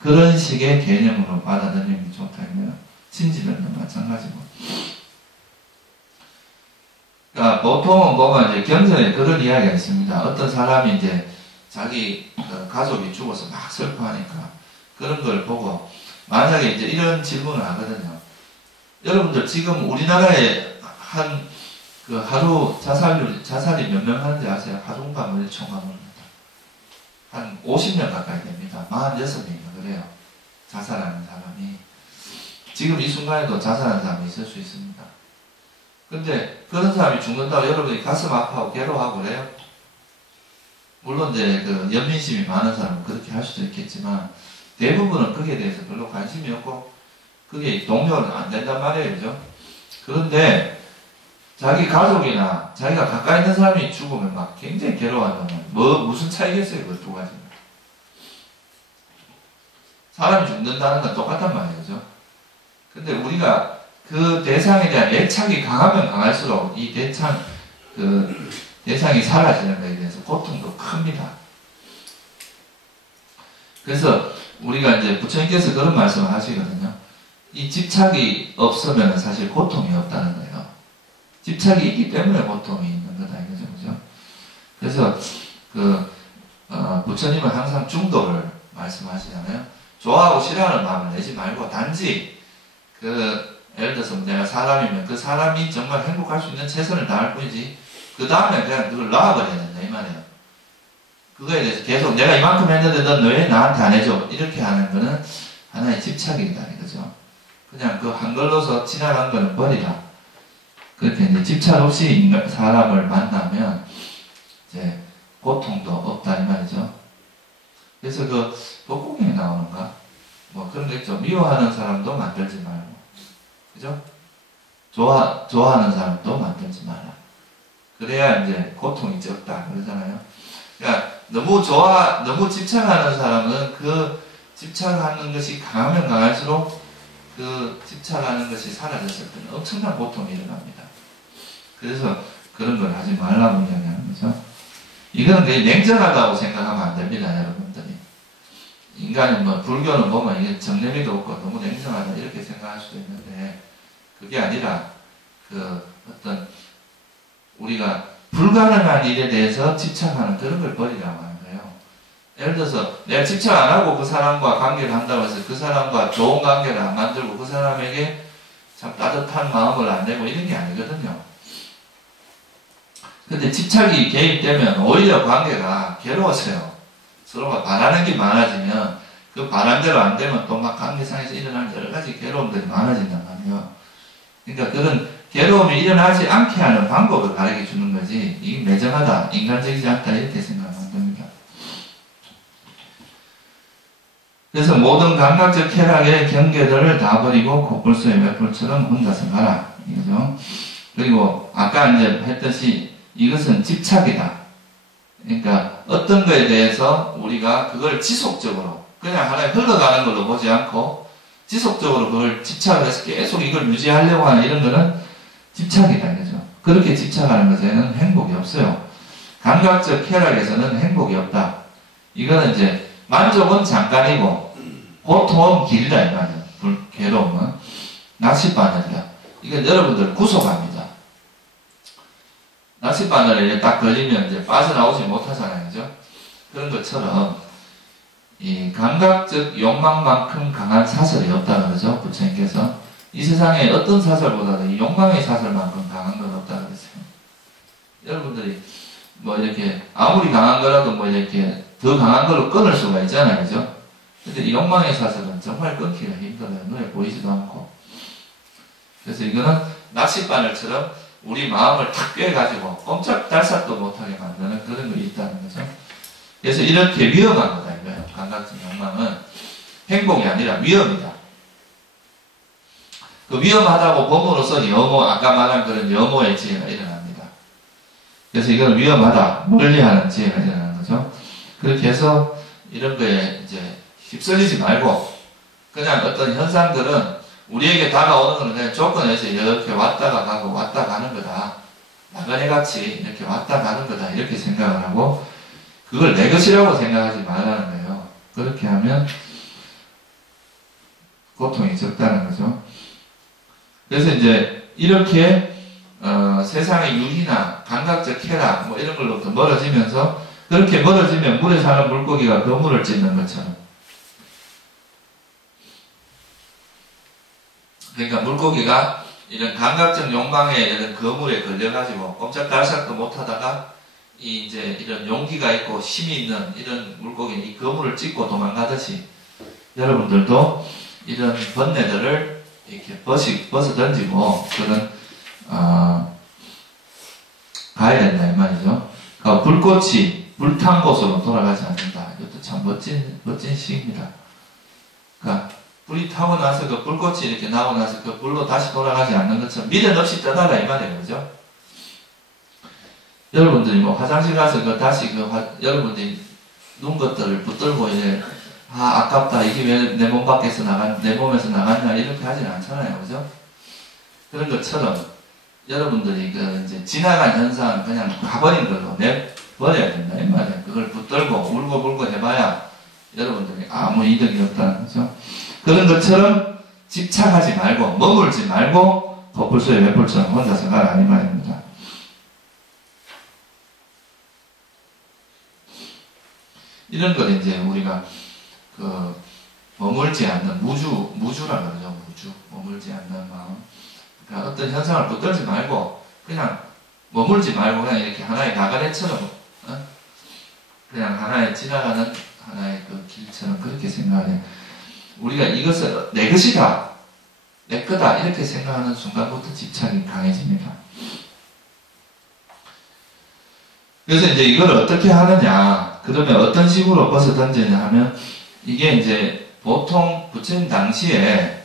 그런 식의 개념으로 받아들이는 게 좋다고요. 친지들도 마찬가지고. 그러니까 보통은 보면 이제 경전에 그런 이야기가 있습니다. 어떤 사람이 이제 자기 가족이 죽어서 막 슬퍼하니까 그런 걸 보고 만약에 이제 이런 질문을 하거든요. 여러분들 지금 우리나라에 한 그 하루 자살이 몇 명 하는지 아세요? 하루인가 뭐 일총가 모릅니다. 한 50명 가까이 됩니다. 46명이나 그래요. 자살하는 사람이. 지금 이 순간에도 자살하는 사람이 있을 수 있습니다. 근데 그런 사람이 죽는다고 여러분이 가슴 아파하고 괴로워하고 그래요? 물론 이제 그 연민심이 많은 사람은 그렇게 할 수도 있겠지만 대부분은 거기에 대해서 별로 관심이 없고 그게 동요는 안 된단 말이에요. 그죠? 그런데 자기 가족이나 자기가 가까이 있는 사람이 죽으면 막 굉장히 괴로워하는 무슨 차이겠어요, 그 두 가지는. 사람이 죽는다는 건 똑같단 말이죠. 근데 우리가 그 대상에 대한 애착이 강하면 강할수록 이 대상이 사라지는 것에 대해서 고통도 큽니다. 그래서 우리가 이제 부처님께서 그런 말씀을 하시거든요. 이 집착이 없으면 사실 고통이 없다는 거예요. 집착이 있기 때문에 고통이 있는 거다 이거죠, 그죠? 그래서 부처님은 항상 중도를 말씀하시잖아요. 좋아하고 싫어하는 마음을 내지 말고 단지 예를 들어서 내가 사람이면 그 사람이 정말 행복할 수 있는 최선을 다할 뿐이지 그 다음에 그냥 그걸 놔버려야 된다 이 말이에요. 그거에 대해서 계속 내가 이만큼 했는데 넌 왜 나한테 안 해줘? 이렇게 하는 거는 하나의 집착이다 이거죠. 그냥 그 한걸로서 지나간 거는 버리라. 그렇게 이제 집착 없이 사람을 만나면 이제 고통도 없다 이 말이죠. 그래서 법국에 나오는가? 뭐 그런 거 있죠. 미워하는 사람도 만들지 말고. 그죠? 좋아하는 사람도 만들지 마라. 그래야 이제 고통이 적다. 그러잖아요. 그러니까 너무 집착하는 사람은 그 집착하는 것이 강하면 강할수록 그 집착하는 것이 사라졌을 때는 엄청난 고통이 일어납니다. 그래서 그런 걸 하지 말라고 이야기하는 거죠. 이거는 그냥 냉정하다고 생각하면 안 됩니다, 여러분들이. 인간이 불교는 보면 이게 정념이도 없고 너무 냉정하다 이렇게 생각할 수도 있는데, 그게 아니라, 우리가 불가능한 일에 대해서 집착하는 그런 걸 버리라고 하는 거예요. 예를 들어서, 내가 집착 안 하고 그 사람과 관계를 한다고 해서 그 사람과 좋은 관계를 안 만들고 그 사람에게 참 따뜻한 마음을 안 내고 이런 게 아니거든요. 근데 집착이 개입되면 오히려 관계가 괴로워져요. 서로가 바라는 게 많아지면 그 바람대로 안 되면 또 막 관계상에서 일어나는 여러 가지 괴로움들이 많아진단 말이에요. 그러니까 그런 괴로움이 일어나지 않게 하는 방법을 가르쳐 주는 거지, 이게 매정하다, 인간적이지 않다 이렇게 생각하면 됩니다. 그래서 모든 감각적 쾌락의 경계들을 다 버리고 코뿔소의 맷불처럼 혼자서 가라 이거죠. 그리고 아까 이제 했듯이 이것은 집착이다. 그러니까 어떤 거에 대해서 우리가 그걸 지속적으로 그냥 하나에 흘러가는 걸로 보지 않고 지속적으로 그걸 집착을 해서 계속 이걸 유지하려고 하는 이런 거는 집착이다. 그죠? 그렇게 집착하는 것에는 행복이 없어요. 감각적 쾌락에서는 행복이 없다. 이거는 이제 만족은 잠깐이고 고통은 길다 이 말이에요. 괴로움은 낚싯바늘이다. 이건 여러분들 구속합니다. 낚싯바늘에 딱 걸리면 이제 빠져나오지 못하잖아요. 그죠? 그런 것처럼 이 감각적 욕망만큼 강한 사설이 없다는 거죠. 부처님께서 이 세상에 어떤 사설보다도 이 욕망의 사설만큼 강한 건 없다고 그랬어요. 여러분들이 뭐 이렇게 아무리 강한 거라도 뭐 이렇게 더 강한 걸로 끊을 수가 있잖아요. 그죠? 근데 이 욕망의 사설은 정말 끊기가 힘들어요. 눈에 보이지도 않고. 그래서 이거는 낚싯바늘처럼 우리 마음을 탁 꿰가지고 꼼짝달싹도 못하게 만드는 그런 게 있다는 거죠. 그래서 이렇게 위험한 거다 이거예요. 감각적 욕망은 행복이 아니라 위험이다. 그 위험하다고 봄으로써 아까 말한 그런 염호의 지혜가 일어납니다. 그래서 이건 위험하다, 멀리하는 지혜가 일어나는 거죠. 그렇게 해서 이런 거에 이제 휩쓸리지 말고 그냥 어떤 현상들은 우리에게 다가오는 것은 그냥 조건에서 이렇게 왔다가 가고 왔다 가는 거다. 나그네 같이 이렇게 왔다 가는 거다. 이렇게 생각을 하고 그걸 내 것이라고 생각하지 말라는 거예요. 그렇게 하면 고통이 적다는 거죠. 그래서 이제 이렇게 세상의 유희나 감각적 쾌락 뭐 이런 걸로부터 멀어지면서 그렇게 멀어지면 물에 사는 물고기가 그물을 찢는 것처럼 그러니까 물고기가 이런 감각적 욕망에 이런 거물에 걸려가지고 꼼짝달싹도 못하다가 이제 이런 용기가 있고 힘이 있는 이런 물고기는 이 거물을 찢고 도망가듯이 여러분들도 이런 번뇌들을 이렇게 벗어 던지고 그런 가야 된다 이 말이죠. 그러니까 불꽃이 불탄 곳으로 돌아가지 않는다. 이것도 참 멋진 시입니다. 그러니까 불이 타고 나서 그 불꽃이 이렇게 나오고 나서 그 불로 다시 돌아가지 않는 것처럼 미련 없이 떠나라 이 말이에요. 그죠? 여러분들이 뭐 화장실 가서 그 다시 여러분들이 눈 것들을 붙들고 이제 아깝다 이게 왜 내 몸 밖에서 내 몸에서 나갔냐 이렇게 하지는 않잖아요. 그죠? 그런 것처럼 여러분들이 그 이제 지나간 현상은 그냥 가버린 걸로 내버려야 된다 이 말이에요. 그걸 붙들고 울고불고 해봐야 여러분들이 아무 이득이 없다는 거죠. 그런 것처럼 집착하지 말고 머물지 말고 거풀소의 횃불처럼 혼자서 가라 이 말입니다. 이런 걸 이제 우리가 머물지 않는 무주라 그러죠. 머물지 않는 마음. 그러니까 어떤 현상을 붙들지 말고 그냥 머물지 말고 그냥 이렇게 하나의 나그네처럼 그냥 하나의 지나가는 하나의 그 길처럼 그렇게 생각해. 우리가 이것을 내 것이다, 내 거다 이렇게 생각하는 순간부터 집착이 강해집니다. 그래서 이제 이걸 어떻게 하느냐, 그러면 어떤 식으로 벗어던지냐 하면 이게 이제 보통 부처님 당시에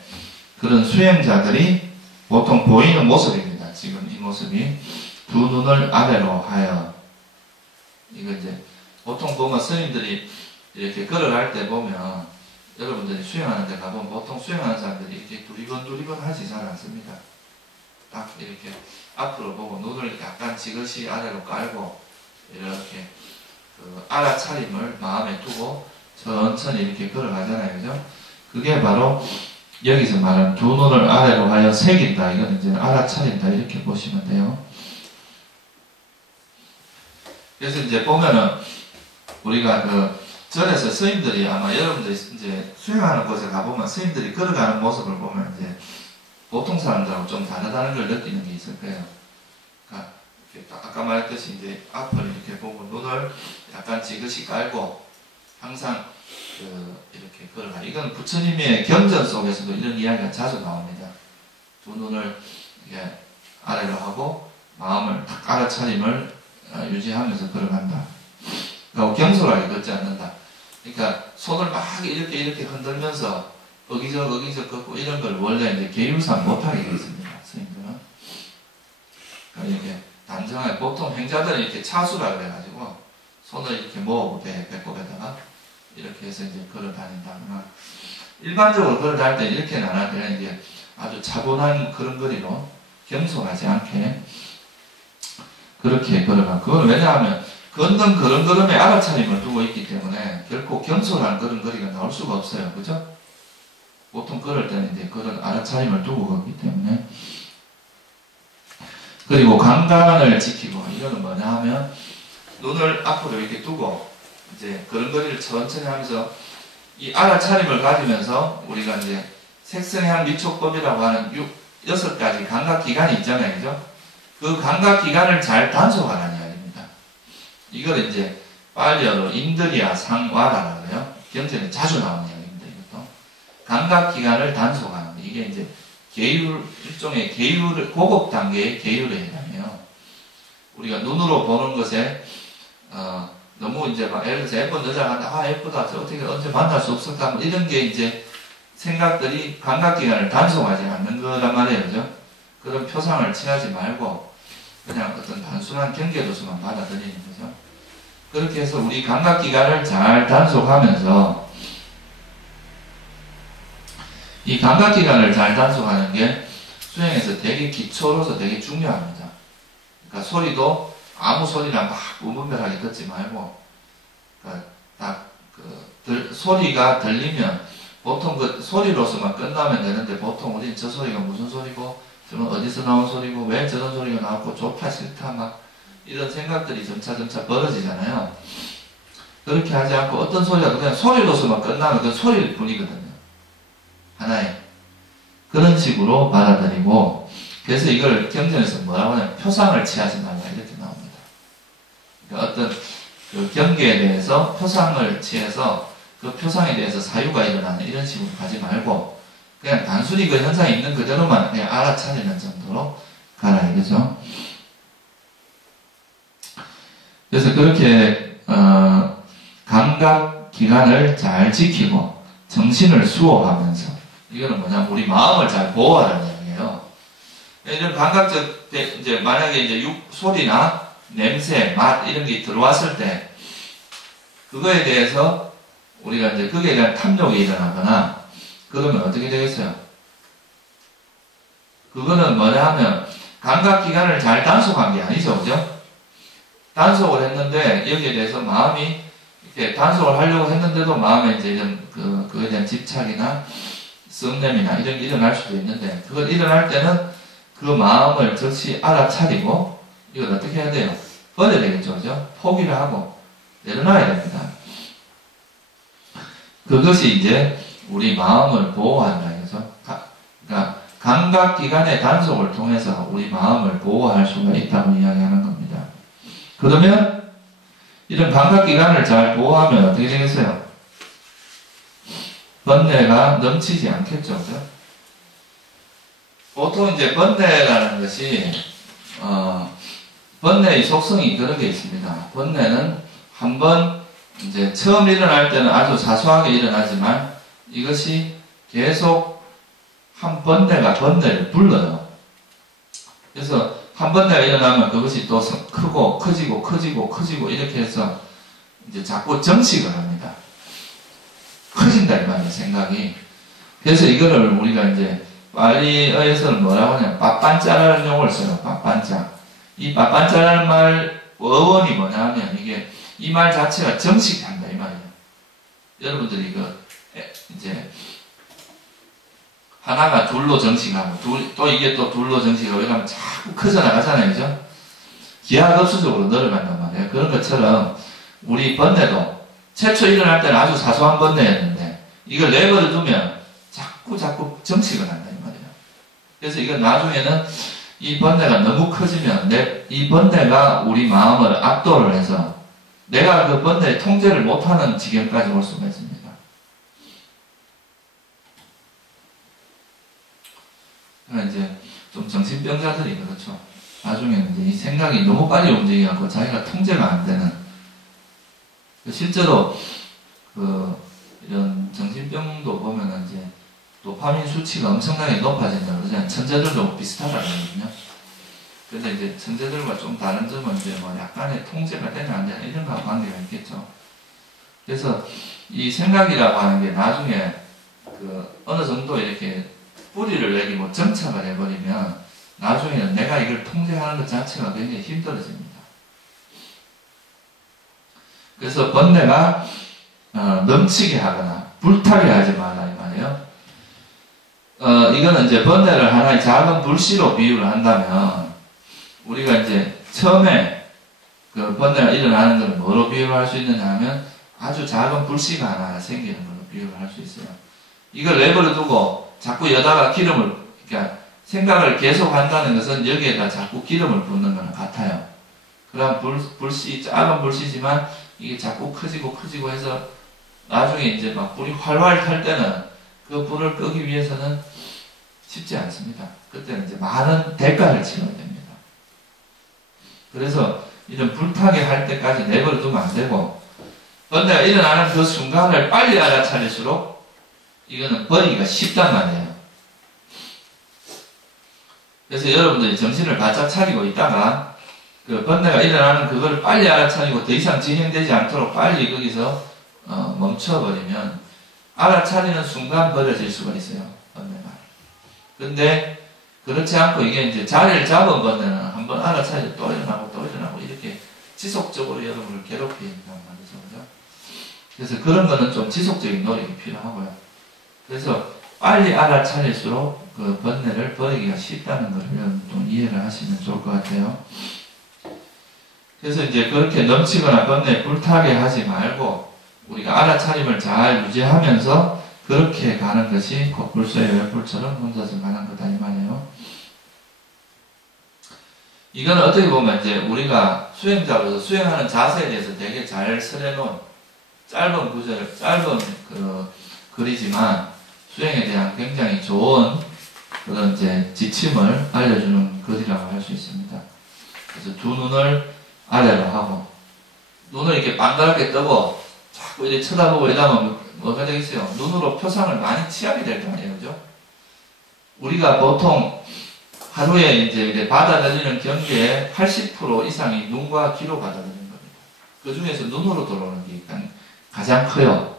그런 수행자들이 보통 보이는 모습입니다. 지금 이 모습이 두 눈을 아래로 하여 이거 이제 보통 보면 스님들이 이렇게 걸어갈 때 보면 여러분들이 수행하는 데 가보면 보통 수행하는 사람들이 이렇게 두리번 하지 잘 않습니다. 딱 이렇게 앞으로 보고 눈을 약간 지그시 아래로 깔고 이렇게 그 알아차림을 마음에 두고 천천히 이렇게 걸어가잖아요. 그죠? 그게 바로 여기서 말하는 두 눈을 아래로 하여 새긴다. 이건 이제 알아차린다. 이렇게 보시면 돼요. 그래서 이제 보면은 우리가 그 절에서 스님들이 아마 여러분들이 이제 수행하는 곳에 가보면 스님들이 걸어가는 모습을 보면 이제 보통 사람들하고 좀 다르다는 걸 느끼는 게 있을 거예요. 그러니까 아까 말했듯이 이제 앞을 이렇게 보고 눈을 약간 지그시 깔고 항상 이렇게 걸어가. 이건 부처님의 경전 속에서도 이런 이야기가 자주 나옵니다. 두 눈을 이렇게 아래로 하고 마음을 딱 알아차림을 유지하면서 걸어간다. 그러니까 경솔하게 걷지 않는다. 그러니까 손을 막 이렇게 흔들면서 어기적 걷고 이런 걸 원래 이제 계율상 못하게 되어 있습니다. 스님들은. 그러니까 이렇게 단정하게 보통 행자들은 이렇게 차수라 그래가지고 손을 이렇게 모으고 배꼽에다가 이렇게 해서 이제 걸어 다닌다거나 일반적으로 걸어 다닐 때 이렇게는 안 하고 그냥 이제 아주 차분한 그런 거리로 경솔하지 않게 그렇게 걸어가. 그건 왜냐하면 걷는 걸음걸음에 알아차림을 두고 있기 때문에 결코 경솔한 걸음걸이가 나올 수가 없어요. 그죠? 보통 걸을 때는 이제 그런 알아차림을 두고 걷기 때문에. 그리고 강간을 지키고, 이거는 뭐냐 하면 눈을 앞으로 이렇게 두고 이제 걸음걸이를 천천히 하면서 이 알아차림을 가지면서 우리가 이제 색성향 미촉법이라고 하는 6가지 감각기관이 있잖아요. 그죠? 그 감각기관을 잘 단속하라는 이야기입니다. 이걸 이제 빨리어로 인드리아 상와라라고 해요. 경전에 자주 나오는 이야기입니다. 이것도. 감각기관을 단속하는, 이게 이제 계율, 일종의 계율, 고급 단계의 계율에 해당해요. 우리가 눈으로 보는 것에, 너무 이제 막, 예를 들어서 예쁜 여자가 한다, 예쁘다, 저 어떻게 언제 만날 수 없을까, 뭐 이런 게 이제 생각들이 감각기관을 단속하지 않는 거란 말이에요. 그죠? 그런 표상을 취하지 말고, 그냥 어떤 단순한 경계도수만 받아들이는 거죠. 그렇게 해서 우리 감각기관을 잘 단속하면서, 이 감각기관을 잘 단속하는 게 수행에서 되게 기초로서 되게 중요합니다. 그러니까 소리도 아무 소리나 막 무분별하게 듣지 말고, 그러니까 딱 소리가 들리면 보통 그 소리로서만 끝나면 되는데 보통 우리는 저 소리가 무슨 소리고, 저는 어디서 나온 소리고, 왜 저런 소리가 나왔고, 좋다 싫다 막 이런 생각들이 점차 벌어지잖아요. 그렇게 하지 않고 어떤 소리가 그냥 소리로서만 끝나면 그 소리일 뿐이거든요. 하나의 그런 식으로 받아들이고, 그래서 이걸 경전에서 뭐라고 하냐면 표상을 취하지 말라 이렇게 나옵니다. 그러니까 어떤 그 경계에 대해서 표상을 취해서 그 표상에 대해서 사유가 일어나는 이런 식으로 가지 말고 그냥 단순히 그 현상이 있는 그대로만 그냥 알아차리는 정도로 가라 이거죠. 그래서 그렇게 감각 기관을 잘 지키고 정신을 수호하면서 이거는 뭐냐, 우리 마음을 잘 보호하라는 이야기예요. 이런 감각적, 이제 만약에 이제 소리나 냄새, 맛 이런 게 들어왔을 때 그거에 대해서 우리가 이제 거기에 대한 탐욕이 일어나거나 그러면 어떻게 되겠어요? 그거는 뭐냐 하면 감각기관을 잘 단속한 게 아니죠, 그죠? 단속을 했는데 여기에 대해서 마음이 이렇게 단속을 하려고 했는데도 마음에 이제 이런 그거에 대한 집착이나 썩냄이나 이런 게 일어날 수도 있는데 그걸 일어날 때는 그 마음을 즉시 알아차리고 이걸 어떻게 해야 돼요? 버려야 되겠죠, 그죠? 포기를 하고 내려놔야 됩니다. 그것이 이제 우리 마음을 보호한다, 그죠? 그러니까 감각기관의 단속을 통해서 우리 마음을 보호할 수가 있다고 이야기하는 겁니다. 그러면 이런 감각기관을 잘 보호하면 어떻게 되겠어요? 번뇌가 넘치지 않겠죠, 그죠? 보통 이제 번뇌라는 것이 번뇌의 속성이 그런 게 있습니다. 번뇌는 한번 이제 처음 일어날 때는 아주 사소하게 일어나지만 이것이 계속 한 번뇌가 번뇌를 불러요. 그래서 한 번뇌가 일어나면 그것이 또 크고 커지고 이렇게 해서 이제 자꾸 정식을 합니다. 커진다 이 말이에요, 생각이. 그래서 이거를 우리가 이제 발리어에서는 뭐라고 하냐면 빠빤짜라는 용어를 써요. 빠빤짜. 이 빠빤짜라는 말 어원이 뭐냐 하면 이게 이 말 자체가 정식한다 이 말이에요. 여러분들이 이거 이제 하나가 둘로 정식하고 또 이게 또 둘로 정식하고 이러면 자꾸 커져나가잖아요, 그죠? 기하급수적으로 늘어간단 말이에요. 그런 것처럼 우리 번뇌도 최초 일어날 때는 아주 사소한 번뇌였는데 이걸 내버려 두면 자꾸 정식을 한다 이 말이에요. 그래서 이건 나중에는 이 번뇌가 너무 커지면 이 번뇌가 우리 마음을 압도를 해서 내가 그 번뇌의 통제를 못하는 지경까지 올 수가 있습니다. 그러니까 이제 좀 정신병자들이 그렇죠. 나중에는 이제 이 생각이 너무 빨리 움직여갖고 자기가 통제가 안 되는. 실제로 이런 정신병도 보면은 이제 도파민 수치가 엄청나게 높아진다 그러잖아요. 천재들도 비슷하다고 그러거든요. 근데 이제 천재들과 좀 다른 점은 이제 뭐 약간의 통제가 되냐 안 되냐 이런 거하고 관계가 있겠죠. 그래서 이 생각이라고 하는 게 나중에 어느 정도 이렇게 뿌리를 내리고 정착을 해버리면 나중에는 내가 이걸 통제하는 것 자체가 굉장히 힘들어집니다. 그래서 번뇌가 넘치게 하거나 불타게 하지 말라 이 말이에요. 이거는 이제 번뇌를 하나의 작은 불씨로 비유를 한다면 우리가 이제 처음에 그 번뇌가 일어나는 것을 뭐로 비유를 할 수 있느냐 하면 아주 작은 불씨가 하나 생기는 걸로 비유를 할 수 있어요. 이걸 내버려 두고 자꾸 여다가 그러니까 생각을 계속 한다는 것은 여기에다 자꾸 기름을 붓는 거랑 같아요. 그럼 불씨, 작은 불씨지만 이게 자꾸 커지고 해서 나중에 이제 막 불이 활활 탈 때는 그 불을 끄기 위해서는 쉽지 않습니다. 그때는 이제 많은 대가를 치러야 됩니다. 그래서 이런 불타게 할 때까지 내버려 두면 안 되고 번뇌가 일어나는 그 순간을 빨리 알아차릴수록 이거는 버리기가 쉽단 말이에요. 그래서 여러분들이 정신을 바짝 차리고 있다가 그 번뇌가 일어나는 그걸 빨리 알아차리고 더 이상 진행되지 않도록 빨리 거기서 멈춰버리면 알아차리는 순간 버려질 수가 있어요. 번뇌가. 근데 그렇지 않고 이게 이제 자리를 잡은 번뇌는 한번 알아차리고 또 일어나고 이렇게 지속적으로 여러분을 괴롭힌단 말이죠. 그죠? 그래서 그런 거는 좀 지속적인 노력이 필요하고요. 그래서 빨리 알아차릴수록 그 번뇌를 버리기가 쉽다는 걸 좀 이해를 하시면 좋을 것 같아요. 그래서 이제 그렇게 넘치거나 번뇌에 불타게 하지 말고 우리가 알아차림을 잘 유지하면서 그렇게 가는 것이 코뿔소의 횃불처럼 혼자서 가는 거다 이 말이에요. 이거는 어떻게 보면 이제 우리가 수행자로서 수행하는 자세에 대해서 되게 잘 설해놓은 짧은 글이지만 수행에 대한 굉장히 좋은 그런 이제 지침을 알려주는 글이라고 할 수 있습니다. 그래서 두 눈을 아래로 하고 눈을 이렇게 반갑게 뜨고 자꾸 이렇게 쳐다보고 이러면 뭐가 되겠어요? 눈으로 표상을 많이 취하게 될 거 아니에요, 그죠? 우리가 보통 하루에 이제 받아들이는 경계의 80% 이상이 눈과 귀로 받아들이는 겁니다. 그 중에서 눈으로 들어오는 게 가장 커요.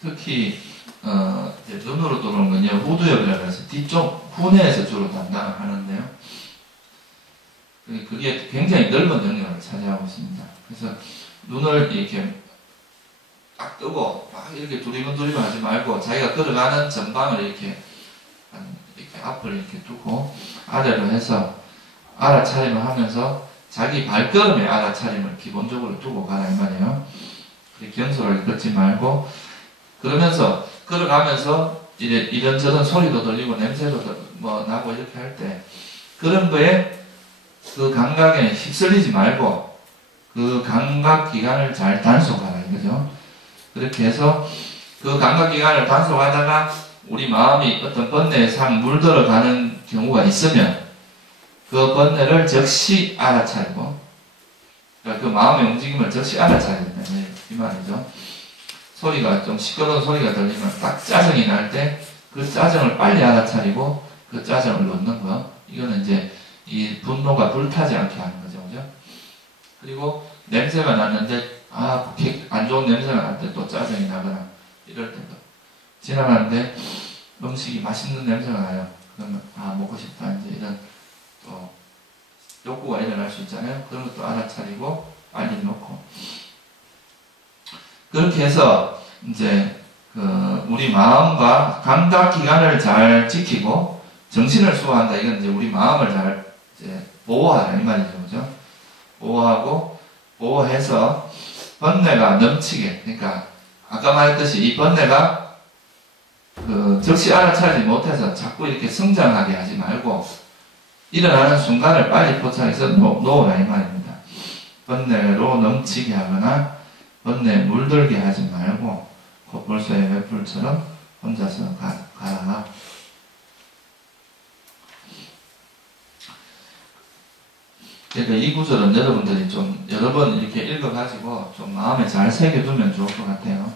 특히 이제 눈으로 들어오는 건요, 후두엽이라고 해서 뒤쪽 후뇌에서 주로 담당을 하는데요. 그게 굉장히 넓은 영역을 차지하고 있습니다. 그래서 눈을 이렇게 딱 뜨고 막 이렇게 두리번두리번 하지 말고 자기가 걸어가는 전방을 이렇게 앞을 이렇게 두고 아래로 해서 알아차림을 하면서 자기 발걸음의 알아차림을 기본적으로 두고 가라 이 말이에요. 경솔하게 걷지 말고 그러면서 걸어가면서 이런저런 소리도 들리고 냄새도 뭐 나고 이렇게 할 때 그런 거에 그 감각에 휩쓸리지 말고 그 감각 기관을 잘 단속하라 이거죠. 그렇게 해서 그 감각 기관을 단속하다가 우리 마음이 어떤 번뇌에 상 물들어가는 경우가 있으면 그 번뇌를 즉시 알아차리고 그러니까 그 마음의 움직임을 즉시 알아차려야 된다 이 말이죠. 소리가 좀 시끄러운 소리가 들리면 딱 짜증이 날 때 그 짜증을 빨리 알아차리고 그 짜증을 놓는 거 이거는 이제 이 분노가 불타지 않게 하는 거죠, 그죠? 그리고 냄새가 났는데 안 좋은 냄새가 날 때 또 짜증이 나거나 이럴 때도 지나가는데 음식이 맛있는 냄새가 나요. 그러면 먹고 싶다 이제 이런 또 욕구가 일어날 수 있잖아요. 그런 것도 알아차리고 빨리 놓고 그렇게 해서 이제 우리 마음과 감각 기관을 잘 지키고 정신을 수호한다. 이건 이제 우리 마음을 잘 이제 보호하라 이 말이죠, 그죠? 보호해서 번뇌가 넘치게, 그러니까 아까 말했듯이 이 번뇌가 즉시 알아차리지 못해서 자꾸 이렇게 성장하게 하지 말고 일어나는 순간을 빨리 포착해서 놓으라 이 말입니다. 번뇌로 넘치게 하거나 번뇌에 물들게 하지 말고 콧불소의 횃불처럼 혼자서 가라. 그러니까 이 구절은 여러분들이 좀 여러 번 이렇게 읽어가지고 좀 마음에 잘 새겨두면 좋을 것 같아요.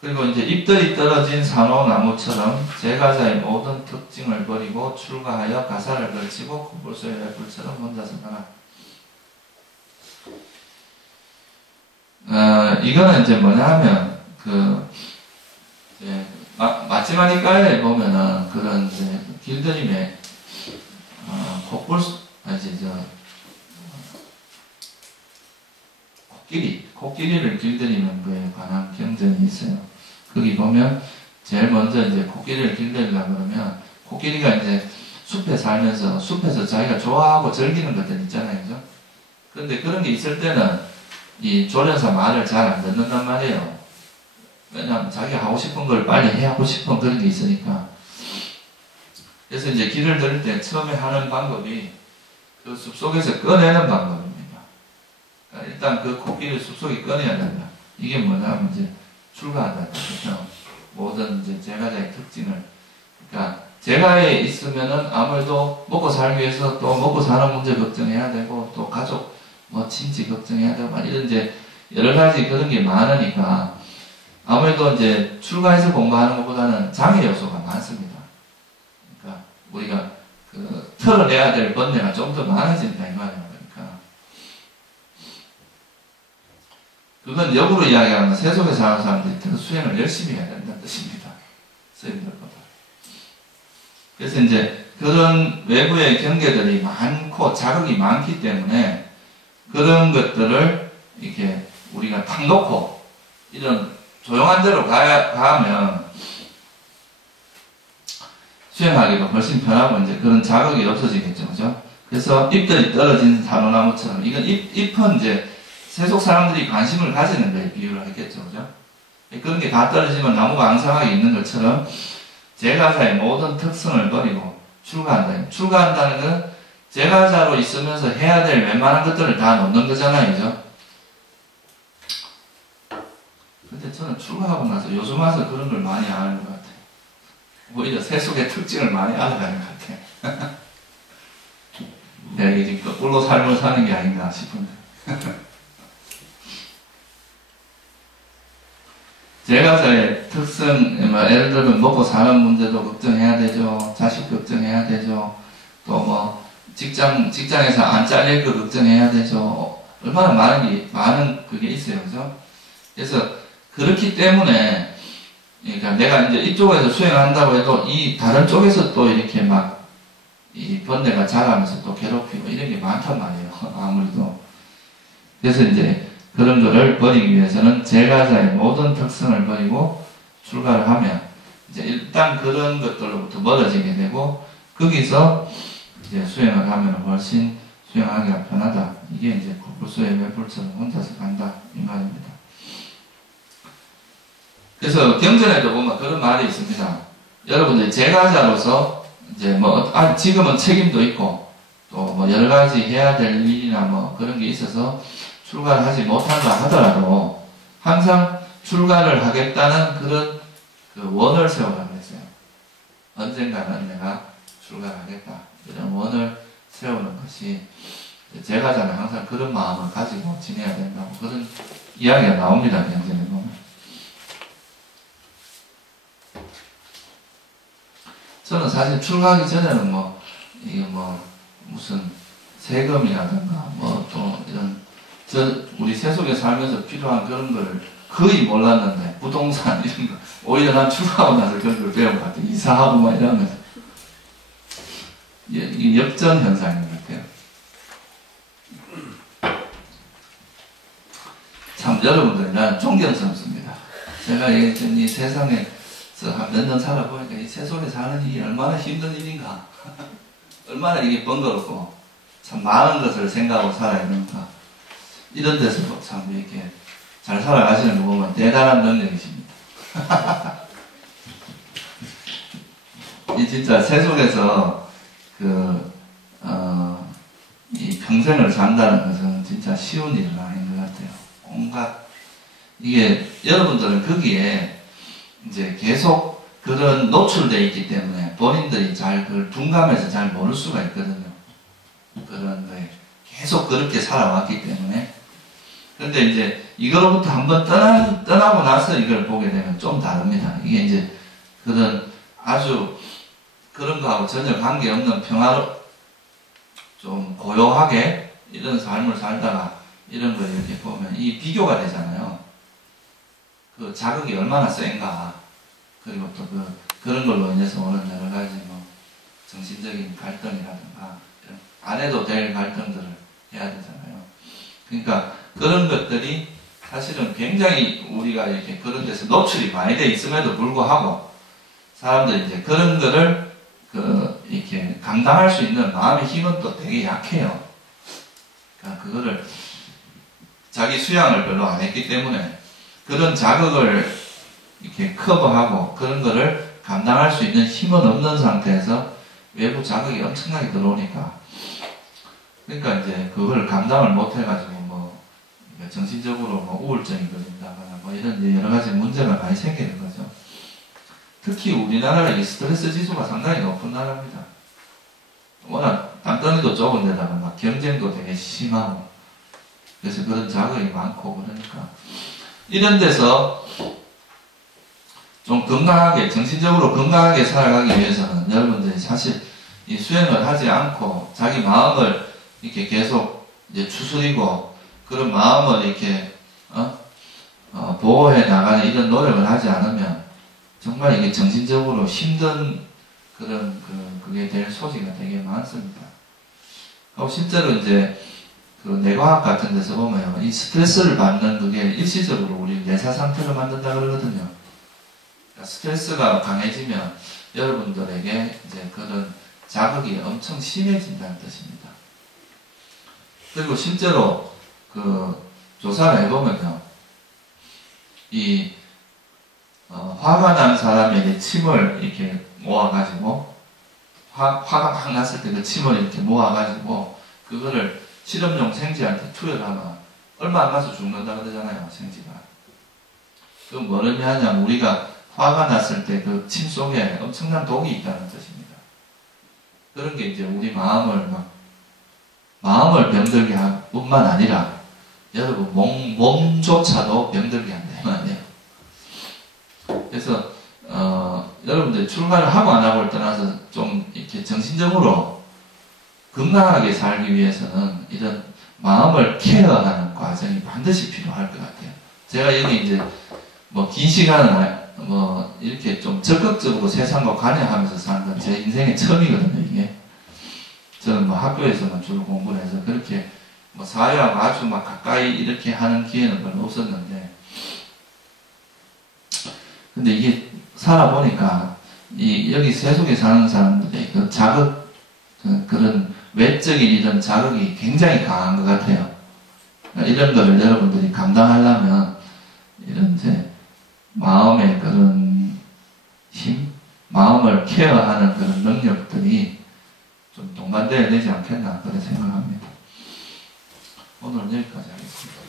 그리고 이제 잎들이 떨어진 산호나무처럼 제가자의 모든 특징을 버리고 출가하여 가사를 걸치고 콧불소의 횃불처럼 혼자서 가라. 이거는 이제 뭐냐 하면, 마지막에 보면은, 그런 이제, 길들임의, 코끼리를 길들이는 거에 관한 경전이 있어요. 거기 보면, 제일 먼저 이제 코끼리를 길들이려고 그러면, 코끼리가 이제 숲에 살면서, 숲에서 자기가 좋아하고 즐기는 것들 있잖아요. 그죠? 근데 그런 게 있을 때는, 이 조련사 말을 잘 안 듣는단 말이에요. 왜냐하면 자기가 하고 싶은 걸 빨리 해하고 싶은 그런 게 있으니까. 그래서 이제 길을 들을 때 처음에 하는 방법이 그 숲속에서 꺼내는 방법입니다. 그러니까 일단 그 코끼리를 숲속에 꺼내야 된다. 이게 뭐냐면 이제 출가한다. 그렇죠? 모든 이제 제가자의 특징을. 그러니까 제가에 있으면은 아무래도 먹고 살기 위해서 또 먹고 사는 문제 걱정해야 되고 또 가족 친지 걱정해야 되고, 이런 이제, 여러 가지 그런 게 많으니까, 아무래도 이제 출가해서 공부하는 것보다는 장애 요소가 많습니다. 그러니까, 우리가, 털어내야 될 번뇌가 좀 더 많아진다, 이 말이에요. 그러니까. 그건 역으로 이야기하면 세속에 사는 사람들이 더 수행을 열심히 해야 된다는 뜻입니다. 스님들보다. 그래서 이제, 그런 외부의 경계들이 많고, 자극이 많기 때문에, 그런 것들을 이렇게 우리가 탁 놓고 이런 조용한 데로 가면 수행하기가 훨씬 편하고 이제 그런 자극이 없어지겠죠, 그죠? 그래서 잎들이 떨어진 산호나무처럼 이건 잎은 이제 세속 사람들이 관심을 가지는 거에 비유를 했겠죠, 그죠? 그런 게 다 떨어지면 나무가 앙상하게 있는 것처럼 제가자의 모든 특성을 버리고 출가한다. 출가한다는 건 제가자로 있으면서 해야 될 웬만한 것들을 다 놓는 거잖아요, 그죠? 근데 저는 출가하고 나서 요즘 와서 그런 걸 많이 아는 것 같아요. 오히려 세속의 특징을 많이 알아가는 것 같아요. 내가 이제 거꾸로 삶을 사는 게 아닌가 싶은데. 제가자의 특성, 예를 들면 먹고 사는 문제도 걱정해야 되죠. 자식 걱정해야 되죠. 또 뭐 직장에서 안 잘릴 거 걱정해야 되죠. 얼마나 많은 그게 있어요, 그죠? 그래서 그렇기 때문에, 그러니까 내가 이제 이쪽에서 수행한다고 해도 이 다른 쪽에서 또 이렇게 막 이 번뇌가 자라면서 또 괴롭히고 이런 게 많단 말이에요. 아무래도. 그래서 이제 그런 거를 버리기 위해서는 제가자의 모든 특성을 버리고 출가를 하면 이제 일단 그런 것들로부터 멀어지게 되고 거기서 이제 수행을 하면 훨씬 수행하기가 편하다. 이게 이제 불소의 매불처럼 혼자서 간다 이 말입니다. 그래서 경전에도 보면 그런 말이 있습니다. 여러분들 제가자로서 이제 뭐 지금은 책임도 있고 또 뭐 여러 가지 해야 될 일이나 뭐 그런 게 있어서 출가를 하지 못한다 하더라도 항상 출가를 하겠다는 그런 그 원을 세우라고 했어요. 언젠가는 내가 출가를 하겠다. 이런 원을 세우는 것이 제가자는 항상 그런 마음을 가지고 지내야 된다고 그런 이야기가 나옵니다. 경전에 보면. 저는 사실 출가하기 전에는 뭐 이게 뭐 무슨 세금이라든가 뭐 또 이런 우리 세속에 살면서 필요한 그런 걸 거의 몰랐는데 부동산 이런 거 오히려 난 출가하고 나서 그런 걸 배운 것 같아요. 이사하고 막 이러면서 이게 역전 현상인 것 같아요. 참 여러분들 난 존경스럽습니다. 제가 이 세상에서 한 몇 년 살아보니까 이 세속에 사는 일이 얼마나 힘든 일인가 얼마나 이게 번거롭고 참 많은 것을 생각하고 살아야 되는가 이런 데서 참 이렇게 잘 살아가시는 거 보면 대단한 능력이십니다. 이 진짜 세속에서 이 평생을 산다는 것은 진짜 쉬운 일은 아닌 것 같아요. 온갖 이게 여러분들은 거기에 이제 계속 그런 노출되어 있기 때문에 본인들이 잘 그걸 둔감해서 잘 모를 수가 있거든요. 그런 거에 계속 그렇게 살아왔기 때문에. 근데 이제 이거로부터 한번 떠나고 나서 이걸 보게 되면 좀 다릅니다. 이게 이제 그런 아주 그런 거하고 전혀 관계없는 좀 고요하게 이런 삶을 살다가 이런 걸 이렇게 보면 이 비교가 되잖아요. 그 자극이 얼마나 센가. 그리고 또 그런 걸로 인해서 오는 여러 가지 뭐 정신적인 갈등이라든가 안 해도 될 갈등들을 해야 되잖아요. 그러니까 그런 것들이 사실은 굉장히 우리가 이렇게 그런 데서 노출이 많이 돼 있음에도 불구하고 사람들이 이제 그런 거를 이렇게 감당할 수 있는 마음의 힘은 또 되게 약해요. 그러니까 그거를 자기 수양을 별로 안 했기 때문에 그런 자극을 이렇게 커버하고 그런 거를 감당할 수 있는 힘은 없는 상태에서 외부 자극이 엄청나게 들어오니까 그러니까 이제 그걸 감당을 못 해가지고 뭐 정신적으로 뭐 우울증이 걸린다거나 뭐 이런 여러 가지 문제가 많이 생기는 거죠. 특히 우리나라가 이 스트레스 지수가 상당히 높은 나라입니다. 워낙 땅덩이도 좁은 데다가 막 경쟁도 되게 심하고 그래서 그런 자극이 많고 그러니까 이런 데서 좀 건강하게 정신적으로 건강하게 살아가기 위해서는 여러분들이 사실 이 수행을 하지 않고 자기 마음을 이렇게 계속 이제 추스리고 그런 마음을 이렇게 보호해 나가는 이런 노력을 하지 않으면 정말 이게 정신적으로 힘든 그런 그게 될 소지가 되게 많습니다. 실제로 이제 그 뇌과학 같은 데서 보면 이 스트레스를 받는 그게 일시적으로 우리 내사 상태를 만든다 그러거든요. 그러니까 스트레스가 강해지면 여러분들에게 이제 그런 자극이 엄청 심해진다는 뜻입니다. 그리고 실제로 그 조사를 해보면요, 이 화가 난 사람에게 침을 이렇게 모아가지고 화가 막 났을 때 그 침을 이렇게 모아가지고 그거를 실험용 생쥐한테 투여를 하면 얼마 안 가서 죽는다 그러잖아요, 생쥐가. 그건 뭐를 의미하냐면 우리가 화가 났을 때 그 침 속에 엄청난 독이 있다는 뜻입니다. 그런 게 이제 우리 마음을 막 마음을 병들게 할 뿐만 아니라 여러분 몸조차도 병들게 한다 이 말이에요. 그래서 여러분들 출가를 하고 안 하고를 떠나서 좀 이렇게 정신적으로 건강하게 살기 위해서는 이런 마음을 케어하는 과정이 반드시 필요할 것 같아요. 제가 여기 이제 뭐 긴 시간을 뭐 이렇게 좀 적극적으로 세상과 관여하면서 사는 건 제 인생의 처음이거든요. 이게 저는 뭐 학교에서만 주로 공부를 해서 그렇게 뭐 사회와 아주 막 가까이 이렇게 하는 기회는 별로 없었는데, 근데 이게 살아보니까 여기 세속에 사는 사람들의 그 자극, 그런 외적인 이런 자극이 굉장히 강한 것 같아요. 이런 거를 여러분들이 감당하려면 이런 이제 마음의 그런 힘, 마음을 케어하는 그런 능력들이 좀 동반되어야 되지 않겠나 그렇게 생각합니다. 오늘은 여기까지 하겠습니다.